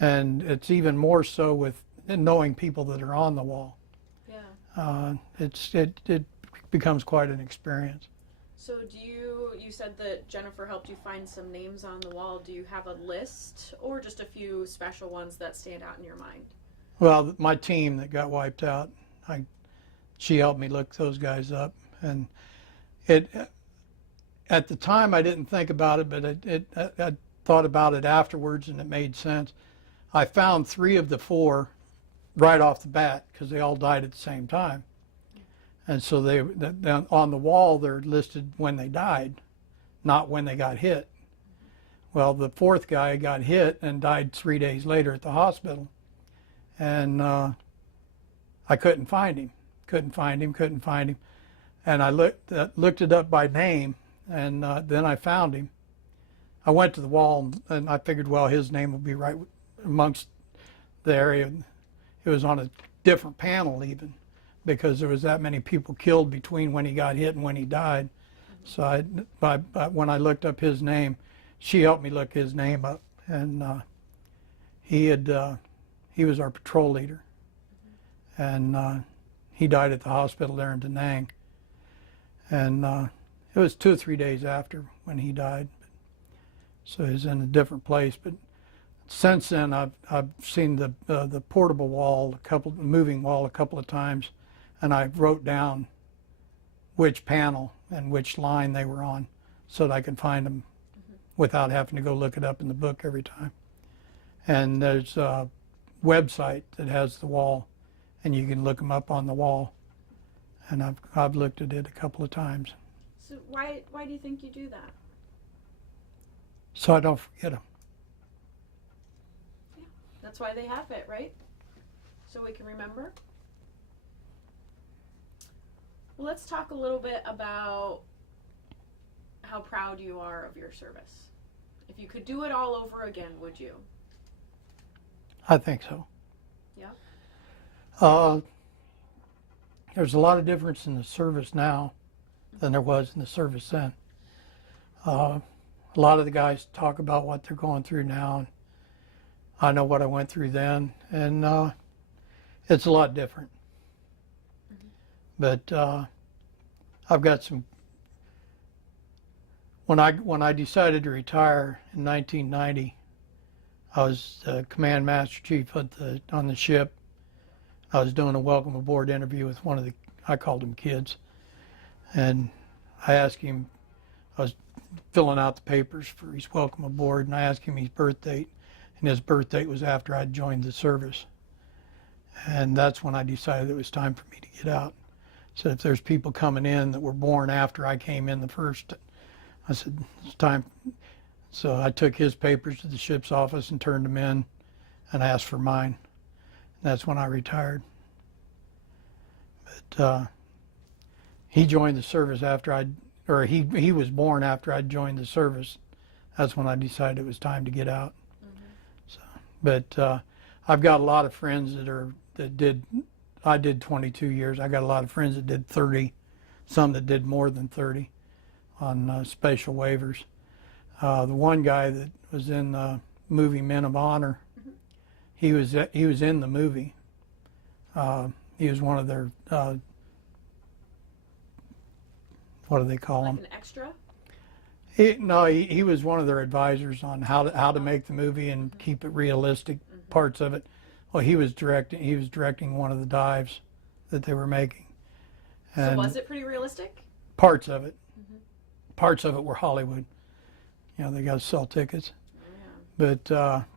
And it's even more so with knowing people that are on the wall. Yeah. It becomes quite an experience. So you said that Jennifer helped you find some names on the wall. Do you have a list or just a few special ones that stand out in your mind? Well, my team that got wiped out, she helped me look those guys up. And at the time I didn't think about it, but I thought about it afterwards, and it made sense. I found 3 of the 4 right off the bat because they all died at the same time. And so on the wall they're listed when they died, not when they got hit. Well, the 4th guy got hit and died 3 days later at the hospital. And I couldn't find him. And I looked it up by name, and then I found him. I went to the wall, and I figured, well, his name will be right amongst the area. It was on a different panel even, because there was that many people killed between when he got hit and when he died. So when I looked up his name, she helped me look his name up, and he was our patrol leader, and he died at the hospital there in Da Nang. And it was 2 or 3 days after when he died, so he's in a different place. But since then, I've seen the portable wall, moving wall, a couple of times, and I wrote down which panel and which line they were on, so that I could find them without having to go look it up in the book every time. And there's a website that has the wall, and you can look them up on the wall. And I've looked at it a couple of times. So why do you think you do that? So I don't forget them. Yeah, that's why they have it, right? So we can remember. Well, let's talk a little bit about how proud you are of your service. If you could do it all over again, would you? I think so. Yeah. There's a lot of difference in the service now than there was in the service then. A lot of the guys talk about what they're going through now, and I know what I went through then, and it's a lot different. But I've got some. When I decided to retire in 1990, I was the command master chief on the ship. I was doing a welcome aboard interview with one of I called them kids, and I asked him. I was filling out the papers for his welcome aboard, and I asked him his birth date, and his birth date was after I'd joined the service. And that's when I decided it was time for me to get out. So if there's people coming in that were born after I came in the first, I said, it's time. So I took his papers to the ship's office and turned them in and asked for mine. And that's when I retired. But he joined the service after he was born after I'd joined the service. That's when I decided it was time to get out. So, but I've got a lot of friends I did 22 years. I got a lot of friends that did 30, some that did more than 30. on special waivers. The one guy that was in the movie Men of Honor, he was in the movie. He was one of their what do they call him? Like an extra? He was one of their advisors on how to make the movie and keep it realistic. Parts of it. Well, he was directing one of the dives that they were making. And so was it pretty realistic? Parts of it. Parts of it were Hollywood. You know, they got to sell tickets. Yeah. But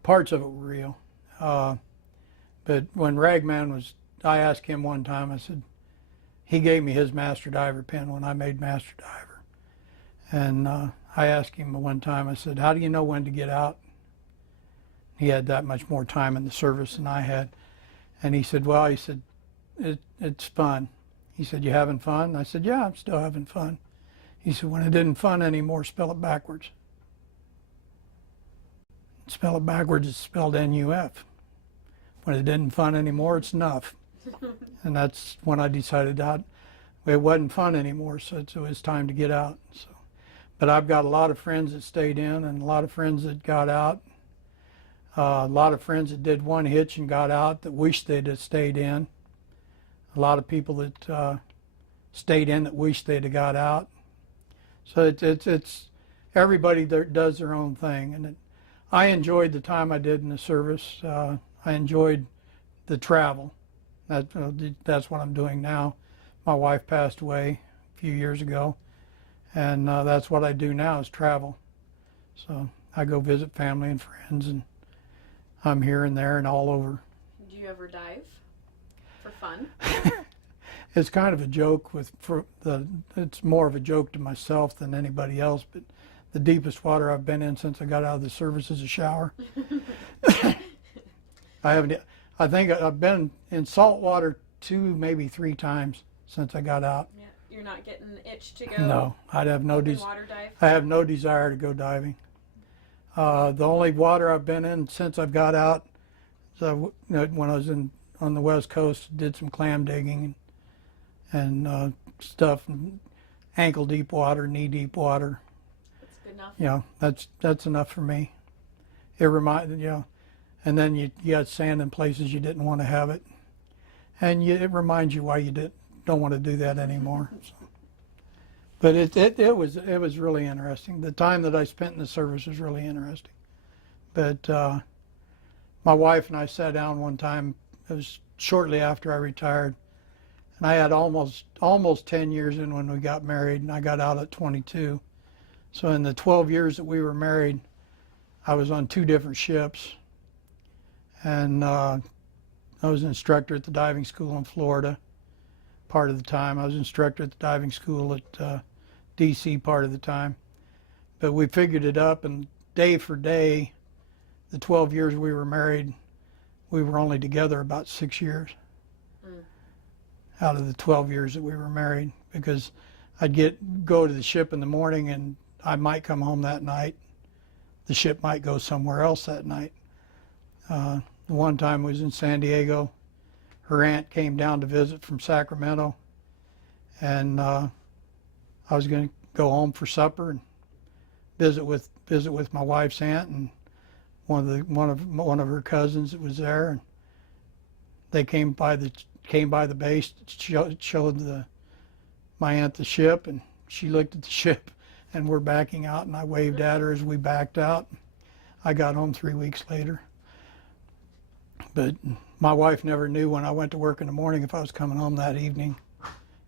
parts of it were real. But when Ragman was, I asked him one time, I said, he gave me his Master Diver pin when I made Master Diver. And I asked him one time, I said, how do you know when to get out? He had that much more time in the service than I had. And he said, well, it's fun. He said, you having fun? I said, yeah, I'm still having fun. He said, when it isn't fun anymore, spell it backwards. Spell it backwards, it's spelled N-U-F. When it isn't fun anymore, it's enough. And that's when I decided that it wasn't fun anymore, so it was time to get out. So, but I've got a lot of friends that stayed in and a lot of friends that got out. A lot of friends that did one hitch and got out that wish they'd have stayed in. A lot of people that stayed in that wish they'd have got out. So it's everybody does their own thing, and I enjoyed the time I did in the service. I enjoyed the travel. That's what I'm doing now. My wife passed away a few years ago, and that's what I do now is travel. So I go visit family and friends, and I'm here and there and all over. Do you ever dive for fun? It's kind of a joke it's more of a joke to myself than anybody else, but the deepest water I've been in since I got out of the service is a shower. I think I've been in salt water 2, maybe 3 times since I got out. Yeah, you're not getting the itch to go. No, I'd have no water dive. I have no desire to go diving. The only water I've been in since I've got out, when I was on the West Coast, did some clam digging and stuff, ankle deep water, knee deep water. That's good enough. You know, that's enough for me. It reminded and then you got sand in places you didn't want to have it, and it reminds you why you don't want to do that anymore. So. But it was really interesting. The time that I spent in the service was really interesting. But my wife and I sat down one time. It was shortly after I retired, and I had almost 10 years in when we got married, and I got out at 22. So in the 12 years that we were married, I was on 2 different ships, and I was an instructor at the diving school in Florida part of the time. I was instructor at the diving school at DC part of the time. But we figured it up, and day for day, the 12 years we were married, we were only together about 6 years out of the 12 years that we were married, because I'd go to the ship in the morning and I might come home that night. The ship might go somewhere else that night. The one time we was in San Diego. Her aunt came down to visit from Sacramento, and I was going to go home for supper and visit with my wife's aunt and one of her cousins that was there, and they came by the base, showed my aunt the ship, and she looked at the ship, and we're backing out, and I waved at her as we backed out. I got home 3 weeks later. But my wife never knew when I went to work in the morning if I was coming home that evening,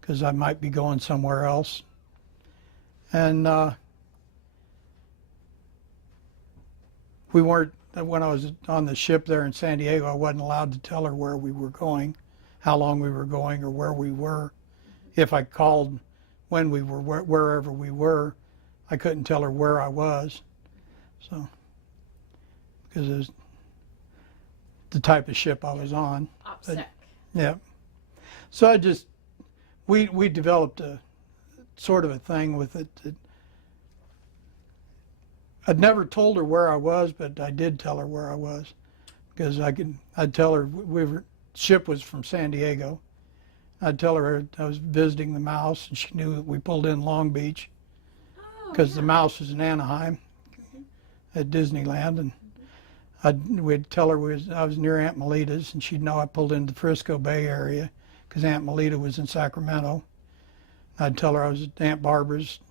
because I might be going somewhere else. And we weren't, when I was on the ship there in San Diego, I wasn't allowed to tell her where we were going, how long we were going, or where we were. If I called when we were wherever we were, I couldn't tell her where I was. So, because it was the type of ship I was on. OPSEC. Yeah. So we developed a sort of a thing with it. I'd never told her where I was, but I did tell her where I was, because I'd tell her ship was from San Diego. I'd tell her I was visiting the Mouse, and she knew that we pulled in Long Beach. because the yeah. mouse was in Anaheim at Disneyland, and we'd tell her I was near Aunt Melita's, and she'd know I pulled into the Frisco Bay area because Aunt Melita was in Sacramento. I'd tell her I was at Aunt Barbara's,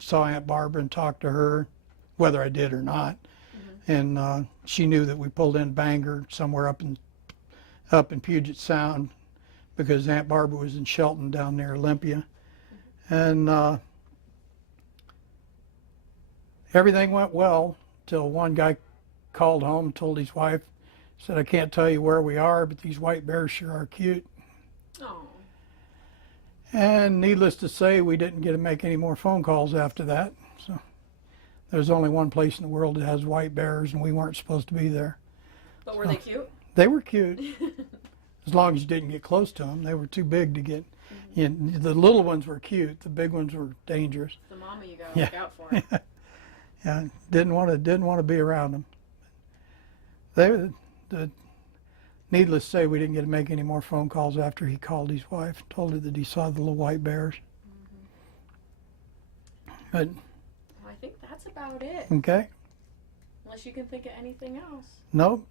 saw Aunt Barbara and talked to her, whether I did or not. And she knew that we pulled in Bangor, somewhere up in Puget Sound, because Aunt Barbara was in Shelton down near Olympia. And everything went well till one guy called home and told his wife, said, I can't tell you where we are, but these white bears sure are cute. Oh. And needless to say, we didn't get to make any more phone calls after that. So there's only one place in the world that has white bears, and we weren't supposed to be there. But were they cute? They were cute. As long as you didn't get close to them. They were too big to get. You know, the little ones were cute. The big ones were dangerous. The mama you gotta look out for. Yeah, didn't want to be around them. Needless to say, we didn't get to make any more phone calls after he called his wife and told her that he saw the little white bears. But Well, I think that's about it. okay, Unless you can think of anything else. nope.